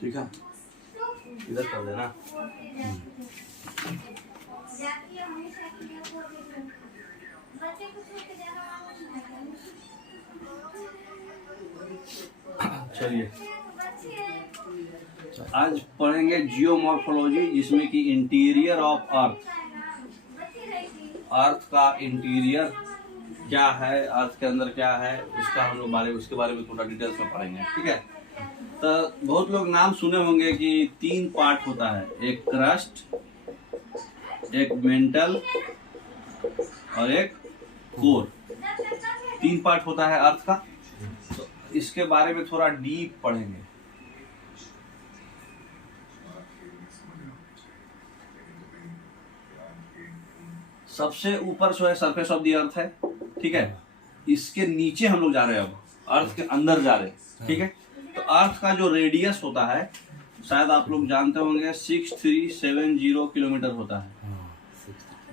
ठीक है, इधर कर देना। चलिए आज पढ़ेंगे जियोमॉर्फोलॉजी, जिसमें कि इंटीरियर ऑफ अर्थ, अर्थ का इंटीरियर क्या है, अर्थ के अंदर क्या है, उसका हम लोग उसके बारे में थोड़ा डिटेल्स में पढ़ेंगे। ठीक है, तो बहुत लोग नाम सुने होंगे कि 3 पार्ट होता है, एक क्रस्ट, एक मेंटल और एक कोर। 3 पार्ट होता है अर्थ का, तो इसके बारे में थोड़ा डीप पढ़ेंगे। सबसे ऊपर जो है सरफेस ऑफ द अर्थ है। ठीक है, इसके नीचे हम लोग जा रहे हैं, अब अर्थ के अंदर जा रहे हैं। ठीक है, तो अर्थ का जो रेडियस होता है, शायद आप लोग जानते होंगे, 6370 किलोमीटर होता है।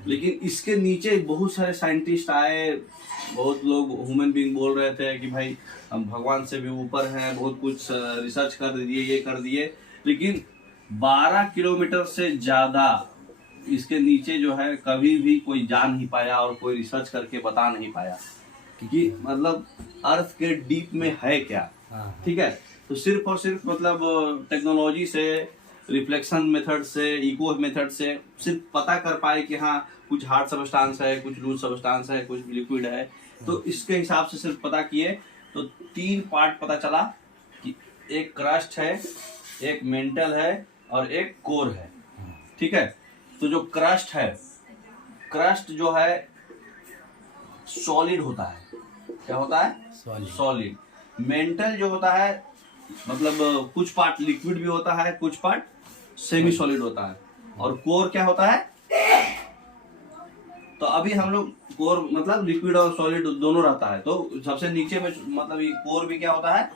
लेकिन इसके नीचे बहुत सारे साइंटिस्ट आए, बहुत लोग ह्यूमन बीइंग बोल रहे थे कि भाई हम भगवान से भी ऊपर हैं, बहुत कुछ रिसर्च कर दिए, ये कर दिए, लेकिन 12 किलोमीटर से ज्यादा इसके नीचे जो है कभी भी कोई जा नहीं पाया और कोई रिसर्च करके बता नहीं पाया कि मतलब अर्थ के डीप में है क्या। ठीक है, तो सिर्फ और सिर्फ मतलब टेक्नोलॉजी से, रिफ्लेक्शन मेथड से, इको मेथड से सिर्फ पता कर पाए कि हाँ कुछ हार्ड सब्सटेंस है, कुछ लूज सब्सटेंस है, कुछ लिक्विड है, तो इसके हिसाब से सिर्फ पता किए। तो 3 पार्ट पता चला कि एक क्रस्ट है, एक मेंटल है और एक कोर है। ठीक है, तो जो क्रस्ट है, क्रस्ट जो है सॉलिड होता है। क्या होता है? सॉलिड। मेंटल जो होता है मतलब कुछ पार्ट लिक्विड भी होता है, कुछ पार्ट सेमी सॉलिड होता है। और कोर क्या होता है? तो अभी हम लोग कोर मतलब लिक्विड और सॉलिड दोनों रहता है। तो सबसे नीचे में मतलब ये कोर भी क्या होता है?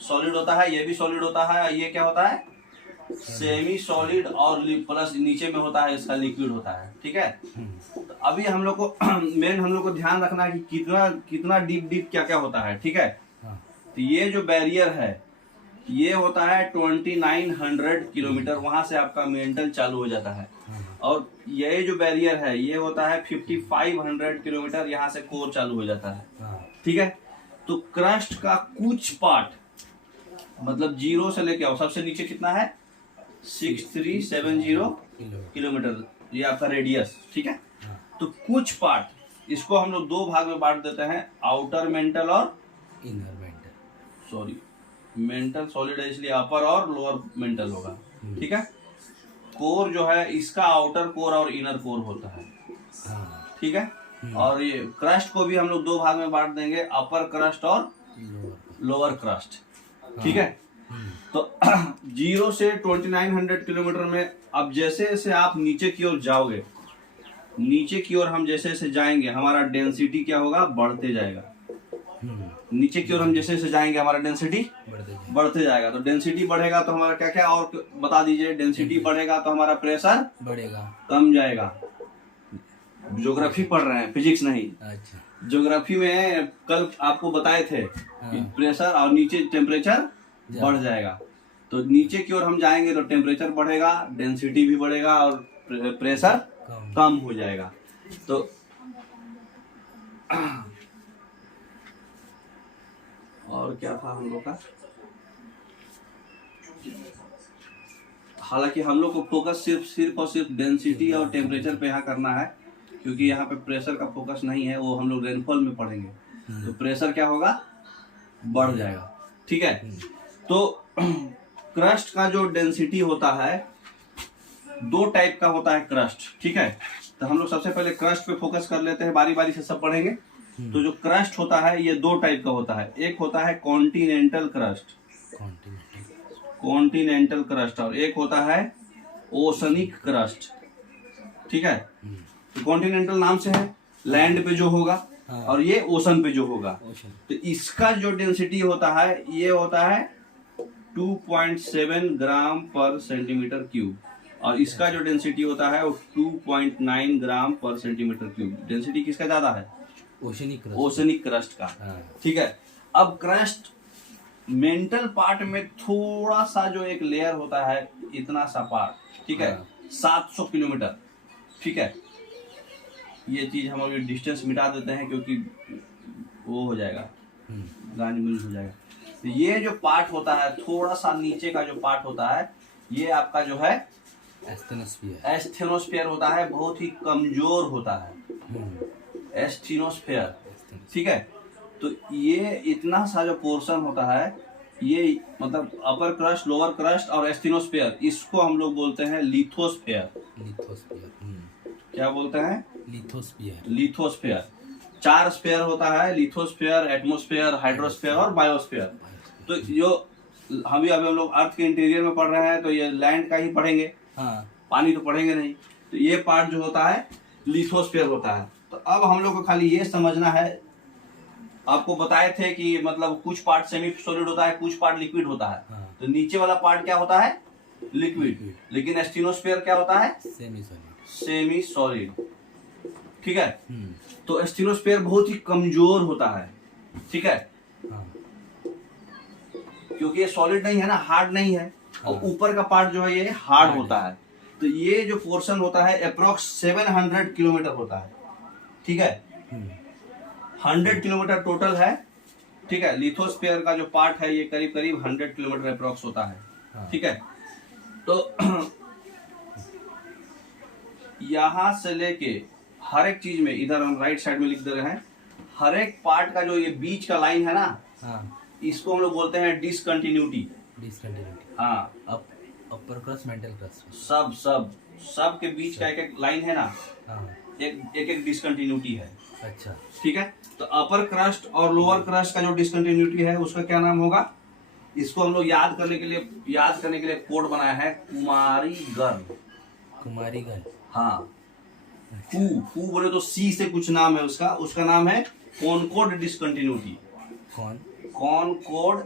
सॉलिड होता है, ये भी सॉलिड होता है, ये क्या होता है? सेमी सॉलिड, और प्लस नीचे में होता है इसका लिक्विड होता है। ठीक है, तो अभी हम लोग को मेन हम लोग को ध्यान रखना है कि कितना कितना डीप क्या क्या होता है। ठीक है, तो ये जो बैरियर है ये होता है 2900 किलोमीटर, वहां से आपका मेंटल चालू हो जाता है। और ये जो बैरियर है ये होता है 5500 किलोमीटर, यहाँ से कोर चालू हो जाता है। ठीक है, तो क्रस्ट का कुछ पार्ट मतलब 0 से लेके आओ, सबसे नीचे कितना है? 6370 किलोमीटर, ये आपका रेडियस। ठीक है, तो कुछ पार्ट इसको हम लोग 2 भाग में बांट देते हैं, आउटर मेंटल और inner mental. Sorry, mental solid है इसलिए अपर और लोअर मेंटल होगा। ठीक है, कोर जो है इसका आउटर कोर और इनर कोर होता है। ठीक है, और ये क्रस्ट को भी हम लोग 2 भाग में बांट देंगे, अपर क्रस्ट और लोअर क्रस्ट। ठीक है, तो 0 से 2900 किलोमीटर में अब जैसे जैसे आप नीचे की ओर जाओगे, नीचे की ओर हम जैसे जैसे जाएंगे हमारा डेंसिटी क्या होगा? बढ़ते जाएगा। नीचे की ओर हम जैसे जैसे जाएंगे हमारा डेंसिटी बढ़ते जाएगा। तो डेंसिटी बढ़ेगा तो हमारा क्या क्या और बता दीजिए? डेंसिटी बढ़ेगा तो हमारा प्रेशर बढ़ेगा, कम जाएगा। ज्योग्राफी पढ़ रहे हैं, फिजिक्स नहीं। अच्छा, ज्योग्राफी में कल आपको बताए थे कि प्रेशर और नीचे टेम्परेचर बढ़ जाएगा। तो नीचे की ओर हम जाएंगे तो टेम्परेचर बढ़ेगा, डेंसिटी भी बढ़ेगा और प्रेशर कम हो जाएगा। तो और क्या था हम लोग का? हालांकि हम लोग को फोकस सिर्फ और सिर्फ डेंसिटी और टेम्परेचर पे यहाँ करना है, क्योंकि यहाँ पे प्रेशर का फोकस नहीं है, वो हम लोग रेनफॉल में पढ़ेंगे। तो प्रेशर क्या होगा? बढ़ जाएगा। ठीक है, तो क्रस्ट का जो डेंसिटी होता है 2 टाइप का होता है क्रस्ट। ठीक है, तो हम लोग सबसे पहले क्रस्ट पे फोकस कर लेते हैं, बारी बारी से सब पढ़ेंगे। तो जो क्रस्ट होता है ये 2 टाइप का होता है, एक होता है कॉन्टिनेंटल क्रस्ट, कॉन्टिनेंटल क्रस्ट, और एक होता है ओशनिक क्रस्ट। ठीक है, तो कॉन्टिनेंटल नाम से है लैंड पे जो होगा, और ये ओशन पे जो होगा। तो इसका जो डेंसिटी होता है ये होता है 2.7 ग्राम पर सेंटीमीटर क्यूब, और इसका जो डेंसिटी होता है वो 2.9 ग्राम पर सेंटीमीटर क्यूब। डेंसिटी किसका ज्यादा है? ओशनिक क्रस्ट का। ठीक है, अब क्रस्ट मेंटल पार्ट में थोड़ा सा जो एक लेयर होता है, इतना सा पार्ट, ठीक है, 700 किलोमीटर, ठीक है। ये चीज हम अभी डिस्टेंस मिटा देते हैं क्योंकि वो हो जाएगा, गांज मुंज हो जाएगा। तो ये जो पार्ट होता है, थोड़ा सा नीचे का जो पार्ट होता है, ये आपका जो है एस्थेनोस्फेयर होता है, बहुत ही कमजोर होता है एस्थेनोस्फेयर, ठीक है। तो ये इतना सा जो पोर्शन होता है, ये मतलब अपर क्रस्ट, लोअर क्रस्ट और एस्थेनोस्फेयर, इसको हम लोग बोलते हैं लिथोस्फेयर। क्या बोलते हैं? लिथोस्फेयर। 4 स्फेयर होता है, लिथोस्फेयर, एटमोस्फेयर, हाइड्रोस्फेयर और बायोस्फेयर। तो जो हम लोग अर्थ के इंटीरियर में पढ़ रहे हैं, तो ये लैंड का ही पढ़ेंगे, पानी तो पढ़ेंगे नहीं। तो ये पार्ट जो होता है लिथोस्फेयर होता है। तो अब हम लोग को खाली ये समझना है, आपको बताए थे कि मतलब कुछ पार्ट सेमी सॉलिड होता है, कुछ पार्ट लिक्विड होता है। तो नीचे वाला पार्ट क्या होता है? लिक्विड। लेकिन एस्टेनोस्फेयर क्या होता है? सेमी सॉलिड, ठीक है। तो एस्टेनोस्फेयर बहुत ही कमजोर होता है, ठीक है, क्योंकि ये सॉलिड नहीं है ना, हार्ड नहीं है। और ऊपर का पार्ट जो है ये हार्ड होता है। तो ये जो पोर्शन होता है अप्रोक्स 700 किलोमीटर होता है, ठीक है। 100 किलोमीटर टोटल है, ठीक है। लिथोस्फेयर का जो पार्ट है ये करीब करीब 100 किलोमीटर अप्रोक्स होता है, ठीक है। तो यहां से लेके हर एक चीज में, इधर हम राइट साइड में लिख दे रहे हैं, हर एक पार्ट का जो ये बीच का लाइन है ना, इसको हम लोग बोलते हैं डिसकंटिन्यूटी। हाँ, अपर क्रस्ट, मेंटल क्रस्ट, सब के बीच का एक एक लाइन है ना, एक डिसकंटिन्यूटी है। अच्छा, ठीक है। तो अपर क्रस्ट और लोअर क्रस्ट का जो डिसकंटिन्यूटी है उसका क्या नाम होगा? इसको हम लोग याद करने के लिए कोड बनाया है, कुमारीगन। हाँ, कू बोले तो सी से कुछ नाम है उसका नाम है कॉनकोड डिसकंटिन्यूटी। कॉनकोड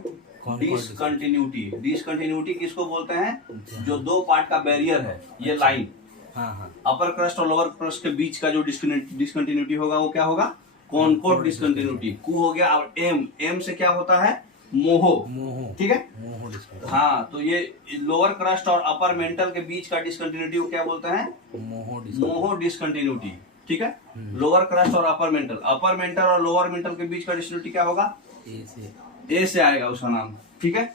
डिसकंटिन्यूटी। डिसकंटिन्यूटी किसको बोलते हैं? जो दो पार्ट का बैरियर है, ये लाइन, अपर क्रस्ट और लोअर क्रस्ट के बीच का जो डिसकंटिन्यूटी होगा वो क्या होगा? कॉनकोड डिसकंटिन्यूटी। कू हो गया। और एम से क्या होता है? मोहो, ठीक है। हाँ, तो ये लोअर क्रस्ट और अपर मेंटल के बीच का डिसकंटिन्यूटी को क्या बोलते हैं? मोहो डिसकंटिन्यूटी, ठीक है। लोअर क्रस्ट और अपर मेंटल और लोअर मेंटल के बीच का डिसकंटिन्यूटी क्या होगा? ए से आएगा उसका नाम, ठीक है।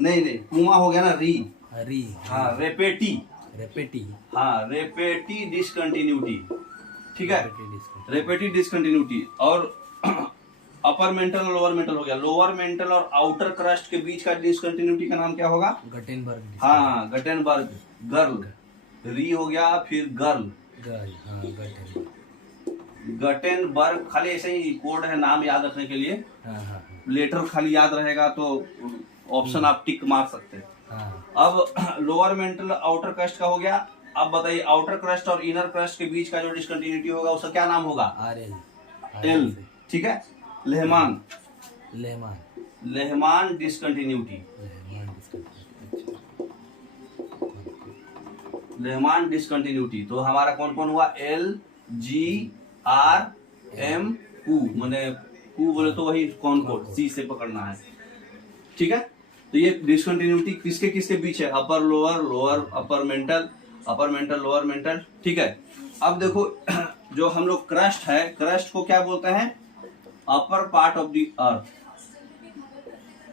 नहीं, कुमा हो गया ना, री। हाँ, रेपेटी। हाँ, रेपेटी डिसकंटिन्यूटी, ठीक है। रेपेटी डिसकंटिन्यूटी। और अपर मेंटल और लोअर मेंटल हो गया। लोअर मेंटल और आउटर क्रस्ट के बीच का डिसकंटिन्यूटी का नाम क्या होगा? गटेनबर्ग। हाँ, गटेनबर्ग। गर्ल, री हो गया, फिर गर्ल। गटेनबर्ग। खाली ऐसे ही कोड है, नाम याद रखने के लिए। लेटर खाली याद रहेगा तो ऑप्शन आप टिक मार सकते हैं। अब लोअर मेंटल आउटर क्रस्ट का हो गया। अब बताइए, आउटर क्रस्ट और इनर क्रस्ट के बीच का जो डिसकंटिन्यूटी होगा उसका क्या नाम होगा? एल, ठीक है। लेहमान डिसकंटिन्यूटी। लेहमान डिसकंटिन्यूटी। तो हमारा कौन कौन हुआ? L, G, R, M, Q। मैंने Q बोले तो वही कॉनकोड, C से पकड़ना है, ठीक है। तो ये डिसकंटिन्यूटी किसके बीच है? Upper lower, upper mantle lower mental, ठीक है। अब देखो, जो हम लोग क्रस्ट है, क्रस्ट को क्या बोलते हैं? Upper part of the earth,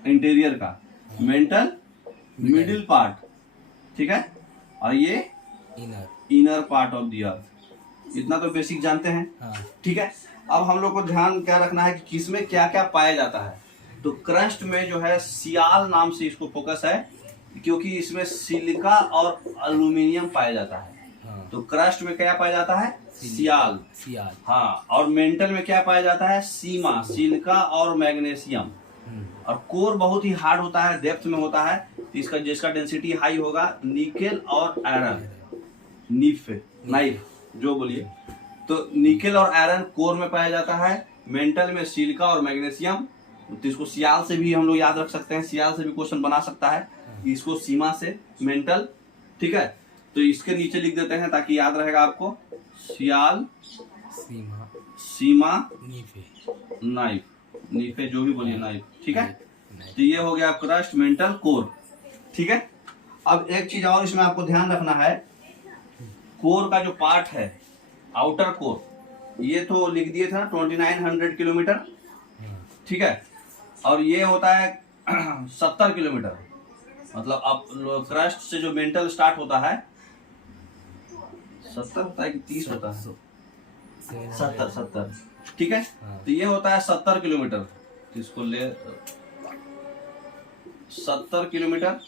interior का। मेंटल मिडिल पार्ट, ठीक है। और ये inner part of the earth. इतना तो बेसिक जानते हैं, ठीक है। अब हम लोग को ध्यान क्या रखना है कि किसमें क्या क्या पाया जाता है। तो क्रस्ट में जो है सियाल नाम से इसको फोकस है, क्योंकि इसमें सिलिका और एल्यूमिनियम पाया जाता है। तो क्रस्ट में क्या पाया जाता है? सियाल। हाँ, और मेंटल में क्या पाया जाता है? सीमा, सिलिका और मैग्नीशियम। और कोर बहुत ही हार्ड होता है, डेप्थ में होता है, जिसका डेंसिटी हाई होगा, निकेल और आयरन, नाइफ जो बोलिए। तो निकेल और आयरन कोर में पाया जाता है। मेंटल में सिलिका और मैग्नीशियम। तो इसको सियाल से भी हम लोग याद रख सकते हैं, सियाल से भी क्वेश्चन बना सकता है। इसको सीमा से मेंटल, ठीक है। तो इसके नीचे लिख देते हैं ताकि याद रहेगा आपको। सियाल, सीमा, नाइफ, नीफे जो भी बोलिए, नाइफ, ठीक है। तो ये हो गया क्रस्ट मेंटल कोर, ठीक है। अब एक चीज और इसमें आपको ध्यान रखना है, कोर का जो पार्ट है आउटर कोर, ये तो लिख दिए था 2900 किलोमीटर, ठीक है। और ये होता है 70 किलोमीटर, मतलब अब क्रस्ट से जो मेंटल स्टार्ट होता है 70 होता है कि 30 होता है, 70, ठीक है। तो ये होता है 70 किलोमीटर, इसको ले 70 किलोमीटर,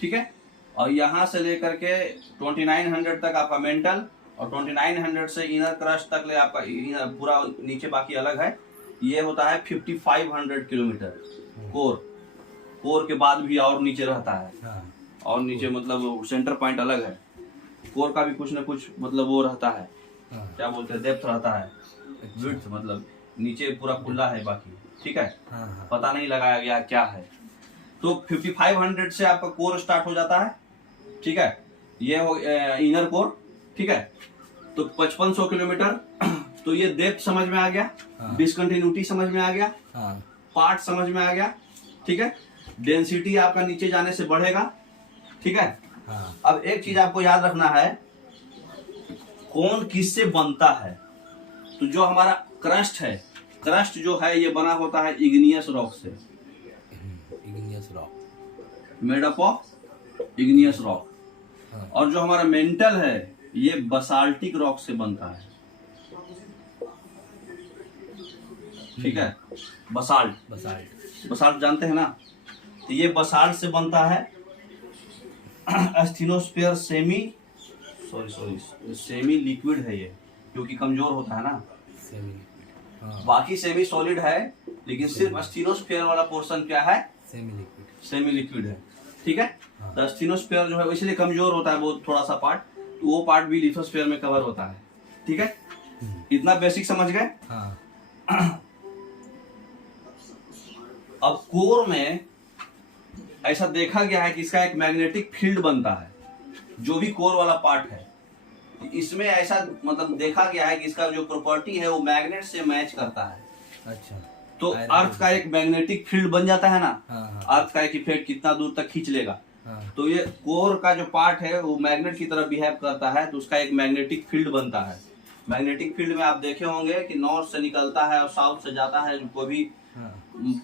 ठीक है। और यहाँ से लेकर के 2900 तक आपका मेंटल, और 2900 से इनर क्रस्ट तक ले आपका पूरा नीचे बाकी अलग है, ये होता है 5500 किलोमीटर कोर के बाद भी और नीचे रहता है, और नीचे मतलब सेंटर पॉइंट अलग है। कोर का भी कुछ ना कुछ मतलब वो रहता है, क्या बोलते हैं, डेप्थ रहता है, विड्थ, मतलब नीचे पूरा खुला है बाकी, ठीक है। पता नहीं लगाया गया क्या है। तो 5500 से आपका कोर स्टार्ट हो जाता है, ठीक है। ये हो इनर कोर, ठीक है। तो 5500 किलोमीटर, तो ये डेप्थ समझ में आ गया, डिसकंटिन्यूटी समझ में आ गया, पार्ट समझ में आ गया, ठीक है। डेंसिटी आपका नीचे जाने से बढ़ेगा, ठीक है। अब एक चीज आपको याद रखना है, कौन किससे बनता है। तो जो हमारा क्रस्ट है, क्रस्ट जो है ये बना होता है इग्नियस रॉक से, igneous rock, made up of igneous rock. और जो हमारा मेंटल है ये बसाल्टिक रॉक से बनता है, ठीक है। बसाल्ट जानते हैं ना, तो ये बसाल्ट से बनता है। एस्थेनोस्फीयर सेमी लिक्विड है ये, क्योंकि कमजोर होता है ना, बाकी सेमी सॉलिड है, लेकिन सिर्फ एस्थेनोस्फीयर वाला पोर्शन क्या है, सेमी लिक्विड है, ठीक है। तो एस्थेनोस्फीयर जो है इसलिए कमजोर होता है वो थोड़ा सा पार्ट, तो वो पार्ट भी लिथोस्फीयर में कवर होता है, ठीक है। इतना बेसिक समझ गए। अब कोर में ऐसा देखा गया है कि इसका एक मैग्नेटिक फील्ड बनता है, जो भी कोर वाला पार्ट है इसमें ऐसा मतलब देखा गया है कि इसका जो प्रॉपर्टी है वो मैग्नेट से मैच करता है। अच्छा, तो अर्थ का एक मैग्नेटिक फील्ड बन जाता है ना, अर्थ का एक इफेक्ट कितना दूर तक खींच लेगा। तो ये कोर का जो पार्ट है वो मैग्नेट की तरह बिहेव करता है, तो उसका एक मैग्नेटिक फील्ड बनता है। मैग्नेटिक फील्ड में आप देखे होंगे कि नॉर्थ से निकलता है और साउथ से जाता है, जो भी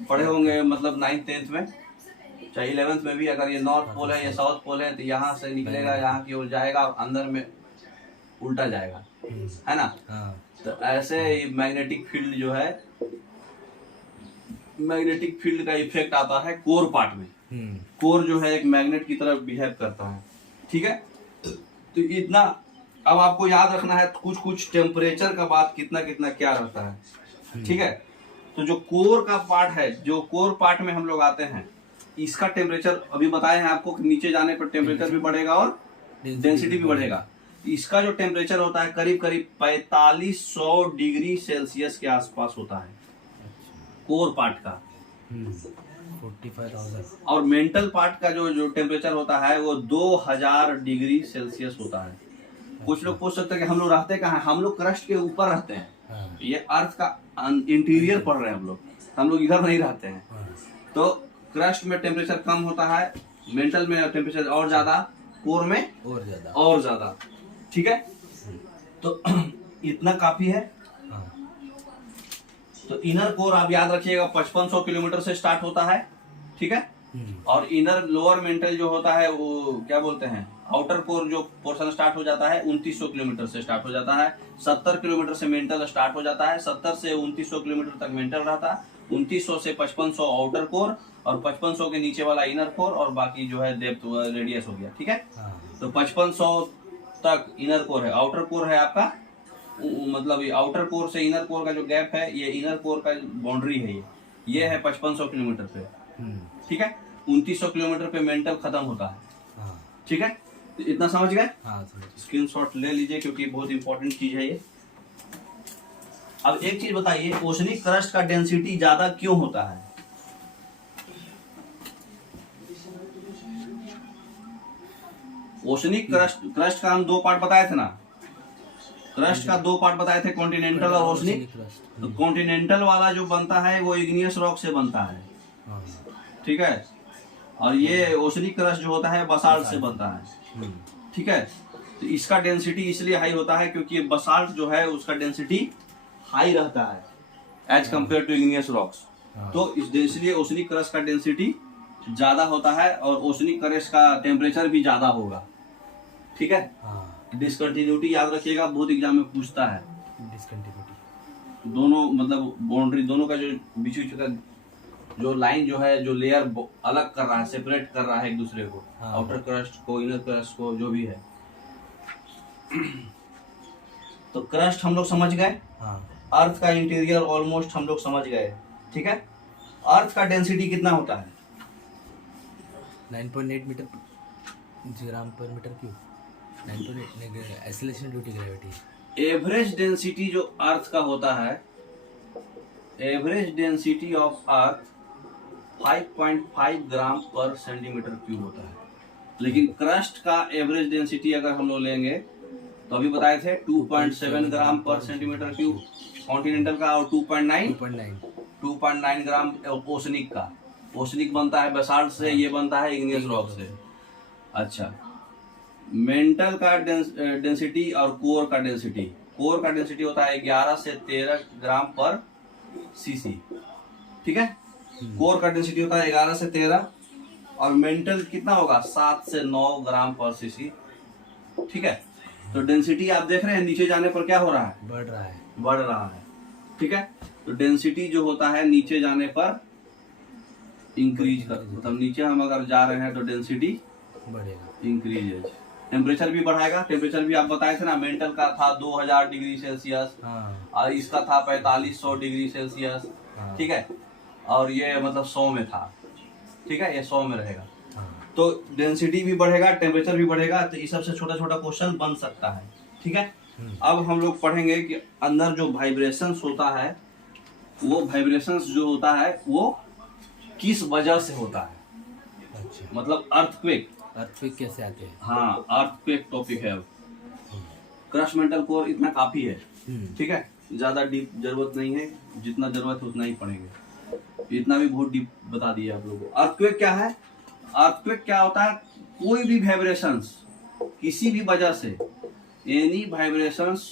पढ़े होंगे मतलब 9th 10th में, चाहे 11th में भी, अगर ये नॉर्थ पोल है या साउथ पोल है तो यहाँ से निकलेगा, यहाँ की ओर जाएगा और अंदर में उल्टा जाएगा, है ना। तो ऐसे मैग्नेटिक फील्ड जो है, मैग्नेटिक फील्ड का इफेक्ट आता है कोर पार्ट में। कोर जो है एक मैग्नेट की तरह बिहेव करता है, ठीक है। तो इतना अब आपको याद रखना है, कुछ टेम्परेचर का बात कितना कितना क्या रहता है, ठीक है। तो जो कोर का पार्ट है, जो कोर पार्ट में हम लोग आते हैं, इसका टेम्परेचर अभी बताए हैं आपको कि नीचे जाने पर टेम्परेचर भी बढ़ेगा और डेंसिटी भी बढ़ेगा। इसका जो टेम्परेचर होता है करीब 4500 डिग्री सेल्सियस के आसपास होता है कोर पार्ट का। 45,000। और मेंटल पार्ट का जो टेम्परेचर होता है वो 2000 डिग्री सेल्सियस होता है। कुछ लोग पूछ सकते हैं कि हम लोग रहते कहाँ हैं, हम लोग क्रस्ट के ऊपर रहते हैं, ये अर्थ का इंटीरियर पढ़ रहे हैं हम लोग इधर नहीं रहते हैं। तो क्रस्ट में टेम्परेचर कम होता है, मेंटल में टेम्परेचर और ज्यादा, कोर में और ज्यादा, ठीक है। तो इतना काफी है। तो इनर कोर आप याद रखिएगा 5500 किलोमीटर से स्टार्ट होता है, ठीक है। और इनर लोअर मेंटल जो होता है वो क्या बोलते हैं, आउटर कोर जो पोर्शन स्टार्ट हो जाता है 2900 किलोमीटर से स्टार्ट हो जाता है। 70 किलोमीटर से मेंटल स्टार्ट हो जाता है, 70 से 2900 किलोमीटर तक मेंटल रहता है, 2900 से 5500 आउटर कोर, और 5500 के नीचे वाला इनर कोर, और बाकी जो है डेप्थ रेडियस हो गया, ठीक है। तो 5500 तक इनर कोर है, आउटर कोर है आपका, मतलब ये आउटर कोर से इनर कोर का जो गैप है, ये इनर कोर का बाउंड्री है, ये है 5500 किलोमीटर पे, ठीक है। 2900 किलोमीटर पे मेंटल खत्म होता है, ठीक है। तो इतना समझ गए। स्क्रीनशॉट ले लीजिए क्योंकि बहुत इंपॉर्टेंट चीज है ये। अब एक चीज बताइए, ओशनिक क्रस्ट का डेंसिटी ज्यादा क्यों होता है? ओशनिक क्रस्ट का हम 2 पार्ट बताए थे ना, क्रस्ट का 2 पार्ट बताए थे, कॉन्टिनेंटल और ओशनिक। तो कॉन्टिनेंटल वाला जो बनता है वो इग्नियस रॉक से बनता है, ठीक है। और ये ओशनिक क्रस्ट जो होता है बसाल्ट से बनता है, ठीक है। तो इसका डेंसिटी इसलिए हाई होता है क्योंकि बसाल्ट जो है उसका डेंसिटी हाई रहता है as compare to igneous rocks. तो इसलिए ओशनिक क्रस्ट का डेंसिटी ज्यादा होता है और ओशनिक क्रस्ट का टेम्परेचर भी ज्यादा होगा, ठीक है। डिसकंटिन्यूटी याद रखिएगा, बहुत एग्जाम में पूछता है। डिसकंटिन्यूटी दोनों मतलब बाउंड्री दोनों का जो बीच बीच का जो लाइन जो है, जो लेयर अलग कर रहा है, सेपरेट कर रहा है एक दूसरे को, आउटर क्रस्ट को, इनर क्रस्ट को, जो भी है। तो क्रस्ट हम लोग समझ गए, अर्थ का इंटीरियर ऑलमोस्ट हम लोग समझ गए, ठीक है। अर्थ का डेंसिटी कितना होता है? 9.8 मीटर ग्राम पर metre cube. 9.8 acceleration due to gravity. Average density जो अर्थ का होता है, average density of earth 5.5 gram पर सेंटीमीटर क्यूब होता है। लेकिन क्रस्ट का एवरेज डेंसिटी अगर हम लोग लेंगे तो अभी बताए थे 2.7 ग्राम पर सेंटीमीटर क्यूब कॉन्टिनेंटल का, और 2.9 ग्राम ओशनिक का। ओशनिक बनता है बेसाल्ट से, ये बनता है इग्नियस रॉक से। अच्छा, मेंटल का डेंसिटी और कोर का डेंसिटी। कोर का डेंसिटी होता है 11 से 13 ग्राम पर सीसी, ठीक है। कोर का डेंसिटी होता है 11 से 13, और मेंटल कितना होगा? 7 से 9 ग्राम पर सीसी, ठीक है। तो डेंसिटी आप देख रहे हैं नीचे जाने पर क्या हो रहा है? बढ़ रहा है, बढ़ रहा है, ठीक है। तो डेंसिटी जो होता है नीचे जाने पर इंक्रीज कर, मतलब नीचे हम अगर जा रहे हैं तो डेंसिटी बढ़ेगा, इंक्रीज। टेम्परेचर भी बढ़ाएगा। टेम्परेचर भी आप बताए थे ना, मेंटल का था 2000 डिग्री सेल्सियस, और इसका था 4500 डिग्री सेल्सियस, ठीक है। और ये मतलब 100 में था, ठीक है, ये 100 में रहेगा। तो डेंसिटी भी बढ़ेगा, टेम्परेचर भी बढ़ेगा। तो इस सबसे छोटा छोटा क्वेश्चन बन सकता है, ठीक है। अब हम लोग पढ़ेंगे कि अंदर जो वाइब्रेशंस होता है, वो वाइब्रेशंस जो होता है वो किस वजह से होता है। अच्छा, मतलब अर्थक्वेक कैसे आते हैं? हाँ, अर्थक्वेक टॉपिक है। अब क्रस्ट मेंटल कोर इतना काफी है, ठीक है। ज्यादा डीप जरूरत नहीं है, जितना जरूरत है उतना ही पढ़ेंगे। इतना भी बहुत डीप बता दिया आप लोगों को। अर्थक्वेक क्या है? अर्थक्वेक क्या होता है? कोई भी वाइब्रेशंस किसी भी वजह से, any vibrations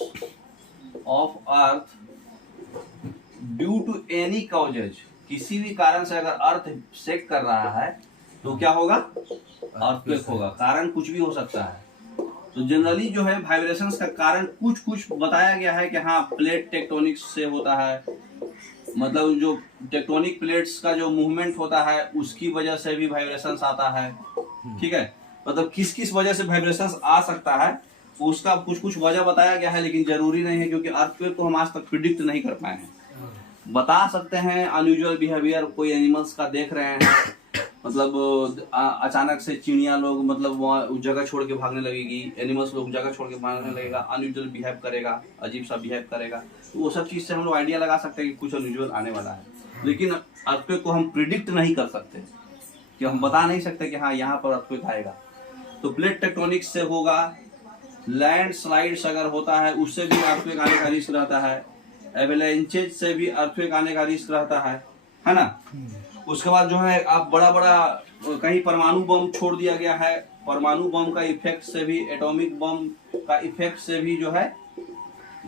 of earth due to any causes, किसी भी कारण से अगर अर्थ शेक कर रहा है तो क्या होगा? अर्थक्वेक होगा। कारण कुछ भी हो सकता है। तो जनरली जो है वाइब्रेशंस का कारण कुछ कुछ बताया गया है कि हाँ, प्लेट टेक्टोनिक्स से होता है, मतलब जो टेक्टोनिक प्लेट्स का जो मूवमेंट होता है उसकी वजह से भी वाइब्रेशंस आता है, ठीक है। मतलब किस किस वजह से वाइब्रेशंस आ सकता है उसका कुछ कुछ वजह बताया गया है, लेकिन जरूरी नहीं है, क्योंकि अर्थक्वेक को हम आज तक प्रिडिक्ट नहीं कर पाए हैं। बता सकते हैं अनयूजुअल बिहेवियर, कोई एनिमल्स का देख रहे हैं, मतलब अचानक से चिड़िया लोग मतलब वहाँ जगह छोड़ के भागने लगेगी, एनिमल्स लोग जगह छोड़ के भागने लगेगा, अनयूजुअल बिहेव करेगा, अजीब सा बिहेव करेगा। तो वो सब चीज से हम लोग आइडिया लगा सकते हैं कि कुछ अनयूजुअल आने वाला है। लेकिन अर्थक्वेक को हम प्रिडिक्ट नहीं कर सकते, कि हम बता नहीं सकते कि हाँ यहाँ पर अर्थक्वेक आएगा। तो प्लेट टेक्टोनिक्स से होगा, लैंड स्लाइड्स अगर होता है उससे भी अर्थक्वेक आने का रिस्क रहता है, एवलांचेज से भी अर्थक्वेक आने का रिस्क रहता है ना। उसके बाद जो है आप बड़ा बड़ा कहीं परमाणु बम छोड़ दिया गया है, परमाणु बम का इफेक्ट से भी, एटॉमिक बम का इफेक्ट से भी जो है,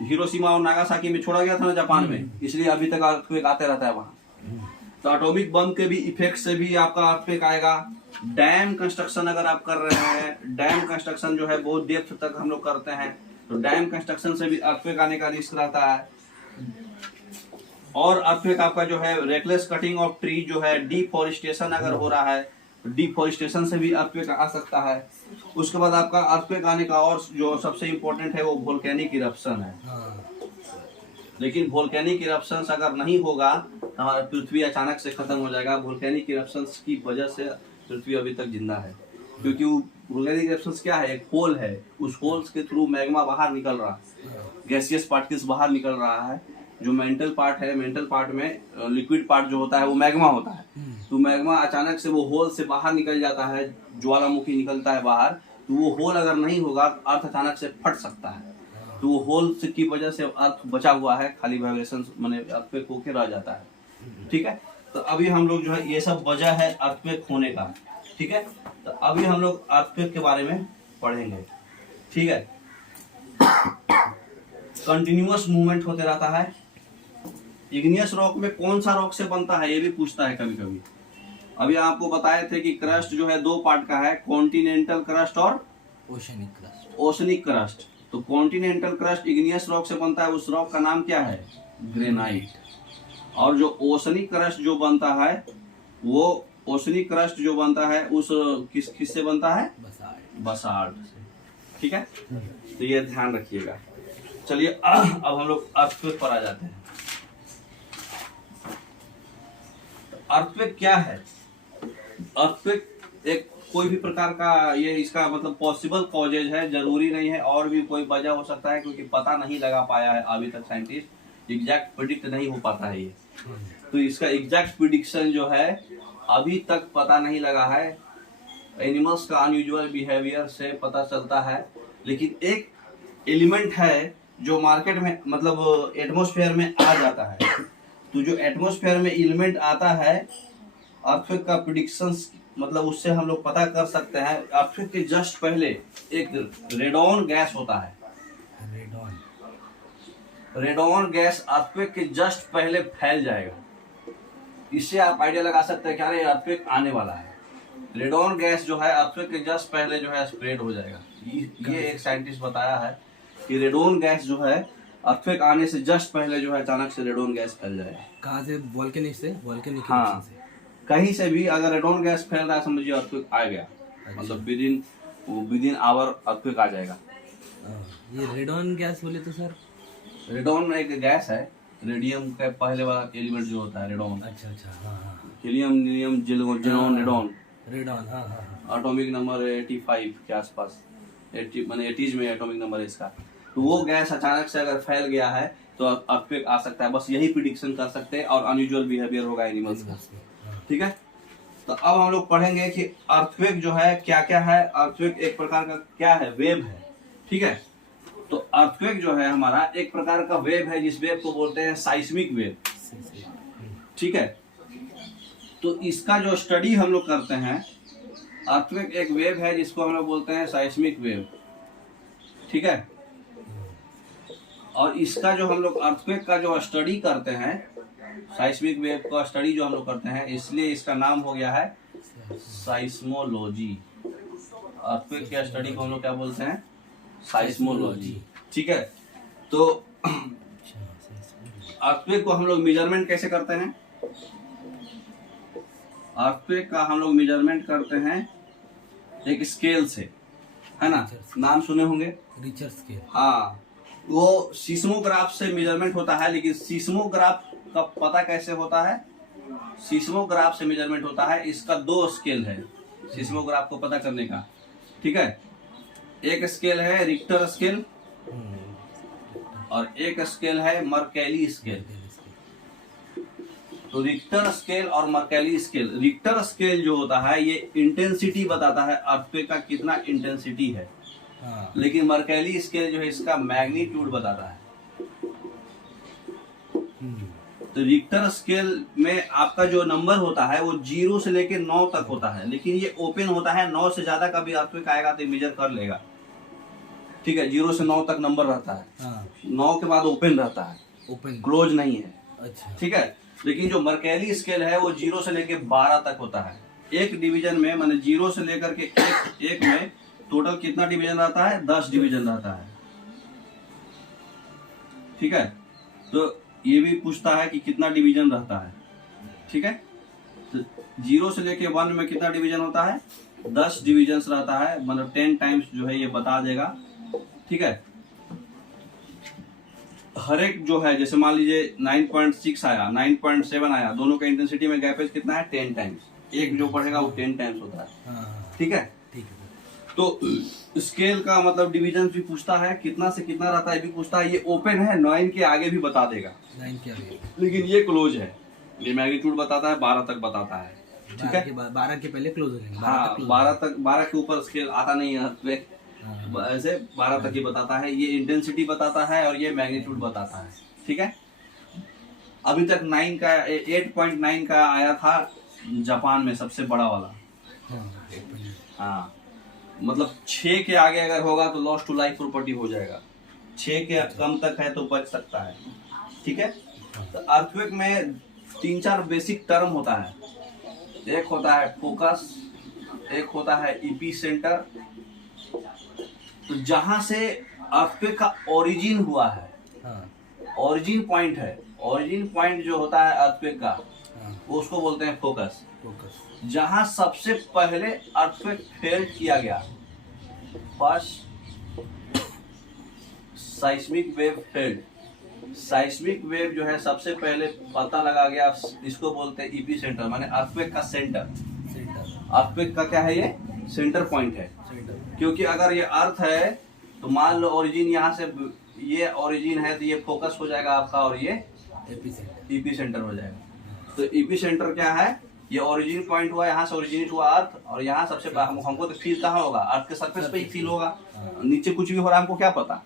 हिरोशिमा और नागासाकी में छोड़ा गया था ना जापान में, इसलिए अभी तक अर्थक्वेक आते रहता है वहां। तो एटॉमिक बम के भी इफेक्ट से भी आपका अर्थक्वेक आएगा। डैम कंस्ट्रक्शन अगर आप कर रहे हैं, डैम कंस्ट्रक्शन जो है बहुत डेप्थ तक हम लोग करते हैं, तो डैम कंस्ट्रक्शन से भी अर्थक्वेक आने का रिस्क रहता है। और अर्थक्वेक आपका जो है रेकलेस कटिंग ऑफ ट्री जो है, डिफॉरेस्टेशन अगर हो रहा है, डिफॉरेस्टेशन से भी अर्थक्वेक आ सकता है। उसके बाद आपका अर्थक्वेक आने का और जो सबसे इम्पोर्टेंट है वो वोल्केनिक इरप्शन है। लेकिन वोल्केनिक इरप्शन अगर नहीं होगा तो हमारा पृथ्वी अचानक से खत्म हो जाएगा। वोल्केनिक इरप्शन की वजह से पृथ्वी अभी तक जिंदा है, क्योंकि वोल्केनिक इरप्शन क्या है? एक होल है, उस होल्स के थ्रू मैग्मा बाहर निकल रहा है, गैसियस पार्टिकल्स बाहर निकल रहा है। जो मेंटल पार्ट है, मेंटल पार्ट में लिक्विड पार्ट जो होता है वो मैग्मा होता है। तो मैग्मा अचानक से वो होल से बाहर निकल जाता है, ज्वालामुखी निकलता है बाहर। तो वो होल अगर नहीं होगा, अर्थ अचानक से फट सकता है। तो वो होल की वजह से अर्थ बचा हुआ है, खाली वाइब्रेशन माने अर्थक्वेक होके रह जाता है, ठीक है। तो तो अभी हम लोग जो है ये सब वजह है अर्थक्वेक होने का, ठीक है। तो अभी हम लोग अर्थक्वेक के बारे में पढ़ेंगे, ठीक है। कंटिन्यूअस मूवमेंट होते रहता है। इग्नियस रॉक में कौन सा रॉक से बनता है ये भी पूछता है कभी कभी। अभी आपको बताए थे कि क्रस्ट जो है दो पार्ट का है, कॉन्टिनेंटल क्रस्ट और ओशनिक क्रस्ट। Oceanic crust. तो कॉन्टिनेंटल क्रस्ट इग्नियस रॉक से बनता है, उस रॉक का नाम क्या है? ग्रेनाइट। और जो ओशनिक क्रस्ट जो बनता है वो ओशनिक क्रस्ट जो बनता है उस किस से बनता है? बसाल्ट से, ठीक है। तो ये ध्यान रखिएगा। चलिए अब हम लोग अर्थक्वेक पर आ जाते हैं। अर्थक्वेक क्या है? अर्थक्वेक एक कोई भी प्रकार का ये इसका मतलब पॉसिबल कॉजेज है, जरूरी नहीं है और भी कोई वजह हो सकता है, क्योंकि पता नहीं लगा पाया है अभी तक साइंटिस्ट, एग्जैक्ट प्रिडिक्ट नहीं हो पाता है ये। तो इसका एग्जैक्ट प्रिडिक्शन जो है अभी तक पता नहीं लगा है। एनिमल्स का अनयूजुअल बिहेवियर से पता चलता है, लेकिन एक एलिमेंट है जो मार्केट में मतलब एटमॉस्फेयर में आ जाता है। तो जो एटमॉस्फेयर में एलिमेंट आता है अर्थक्वेक का प्रिडिक्शंस मतलब उससे हम लोग पता कर सकते हैं। अर्थक्वेक के जस्ट पहले एक रेडॉन गैस होता है। रेडॉन गैस अर्थक्वेक के जस्ट पहले फैल जाएगा। इससे आप आइडिया लगा सकते हैं कि अरे अर्थक्वेक आने वाला है। रेडॉन गैस जो है अर्थक्वेक के जस्ट पहले जो है स्प्रेड हो जाएगा। ये एक साइंटिस्ट बताया है कि रेडॉन गैस जो है अर्थक्वेक आने से जस्ट पहले जो है अचानक से रेडॉन गैस फैल जाएगा। कहाँ से? वोल्केनिक से? वोल्केनिक हाँ, से कहीं से भी अगर रेडॉन गैस फैल रहा है समझिए अर्थक्वेक आ गया। अच्छा। मतलब विद इन आवर अर्थक्वेक आ जाएगा। ये रेडॉन गैस बोले तो सर? रेडॉन एक गैस है, रेडियम का पहले वाला एलिमेंट जो होता है रेडॉन। अच्छा अच्छा, हाँ। हीलियम, नीलियम, जेनॉन, रेडॉन। रेडॉन, हाँ। एटॉमिक नंबर 85 के आसपास, 80 माने 80s में एटॉमिक नंबर है इसका। तो वो गैस अचानक से अगर फैल गया है तो अर्थक्वेक आ सकता है। बस यही प्रिडिक्शन कर सकते हैं और अनयूजुअल बिहेवियर होगा एनिमल्स का, ठीक है। तो अब हम लोग पढ़ेंगे कि अर्थक्वेक जो है क्या क्या है। अर्थक्वेक एक प्रकार का क्या है? वेव है, ठीक है। तो अर्थक्वेक जो है हमारा एक प्रकार का वेव है, जिस वेव को बोलते हैं साइस्मिक वेव, ठीक है। तो इसका जो स्टडी हम लोग करते हैं, अर्थक्वेक एक वेव है जिसको हम लोग बोलते हैं साइस्मिक वेव, ठीक है। और इसका जो हम लोग अर्थक्वेक का जो स्टडी करते हैं, साइस्मिक वेव का स्टडी जो हम लोग करते हैं, इसलिए इसका नाम हो गया है साइस्मोलॉजी। अर्थक्वेक के स्टडी को हम लोग क्या बोलते हैं? साइस्मोलॉजी, ठीक है। तो अर्थक्वेक को हम लोग मेजरमेंट कैसे करते हैं? अर्थक्वेक का हम लोग मेजरमेंट करते हैं एक स्केल से, है ना? नाम सुने होंगे, रिचर स्केल। हाँ, वो सीस्मोग्राफ से मेजरमेंट होता है। लेकिन सीस्मोग्राफ का पता कैसे होता है? सीस्मोग्राफ से मेजरमेंट होता है। इसका दो स्केल है सीस्मोग्राफ को पता करने का, ठीक है। एक स्केल है रिक्टर स्केल और एक स्केल है मर्केली स्केल। तो रिक्टर स्केल और मर्केली स्केल, रिक्टर स्केल जो होता है ये इंटेंसिटी बताता है अर्थक्वेक का कितना इंटेंसिटी है। हाँ। लेकिन मर्केली स्केल जो है इसका मैग्नीट्यूड बताता है। तो रिक्टर स्केल में आपका जो नंबर होता है वो 0 से लेके 9 तक होता है, लेकिन ये ओपन होता है। 9 से ज्यादा का भी अर्थक्वेक आएगा तो मेजर कर लेगा, ठीक है। 0 से 9 तक नंबर रहता है, हाँ। 9 के बाद ओपन रहता है, ओपन, क्लोज नहीं है, अच्छा, ठीक है। लेकिन जो मर्केली स्केल है वो 0 से लेके 12 तक होता है। एक डिवीजन में माने 0 से लेकर के एक में टोटल कितना डिवीजन रहता है? 10 डिवीजन रहता है, ठीक है। तो ये भी पूछता है कि कितना डिवीजन रहता है, ठीक है। तो 0 से लेके 1 में कितना डिवीजन होता है? 10 डिवीजन रहता है, मतलब 10 टाइम्स जो है ये बता देगा, ठीक है। हर एक जो है जैसे मान लीजिए 9.6 आया, 9.7 आया, दोनों का इंटेंसिटी में गैपेज कितना है? 10 टाइम्स। एक जो पढ़ेगा वो 10 टाइम्स होता है, ठीक है। तो स्केल का मतलब डिवीजन भी पूछता है, कितना से कितना रहता है भी पूछता है। ये ओपन है, 9 के आगे भी बता देगा, 9 के आगे, लेकिन ये क्लोज है। ये मैग्नीट्यूड बताता है, 12 तक बताता है, ठीक है। 12 के पहले क्लोज हो जाएंगे। हाँ, 12 के ऊपर स्केल आता नहीं है अर्थक्वेक, ऐसे 12 तक ही बताता है। ये इंटेंसिटी बताता है और ये मैग्नीट्यूड बताता है, ठीक है। अभी तक 9 का 8.9 का आया था जापान में, सबसे बड़ा वाला। हाँ 8.9। हाँ, मतलब 6 के आगे अगर होगा तो लॉस टू लाइफ प्रॉपर्टी हो जाएगा, 6 के कम तक है तो बच सकता है। ठीक है, तो अर्थक्वेक में 3-4 बेसिक टर्म होता है। एक होता है फोकस, एक होता है ईपी सेंटर। तो जहां से अर्थक्वेक का ओरिजिन हुआ है, ओरिजिन पॉइंट है, ओरिजिन पॉइंट जो होता है अर्थक्वेक का, वो उसको बोलते हैं फोकस। जहां सबसे पहले अर्थक्वेक फेल्ड किया गया, फर्स्ट साइस्मिक वेव फेल्ड, साइस्मिक वेव जो है सबसे पहले पता लगा गया, इसको बोलते हैं ईपी सेंटर, माने अर्थक्वेक का सेंटर। अर्थक्वेक का क्या है, ये सेंटर पॉइंट है। क्योंकि अगर ये अर्थ है तो मान लो ओरिजिन यहाँ से, ये ओरिजिन है तो ये फोकस हो जाएगा आपका, और ये ईपी सेंटर हो जाएगा। तो ईपी सेंटर क्या है, ये ओरिजिन पॉइंट हुआ, यहाँ से ओरिजिनेट हुआ अर्थ, और यहाँ सबसे हमको तो फील कहाँ होगा, अर्थ के सरफेस पे ही फील होगा। नीचे कुछ भी हो रहा है हमको क्या पता,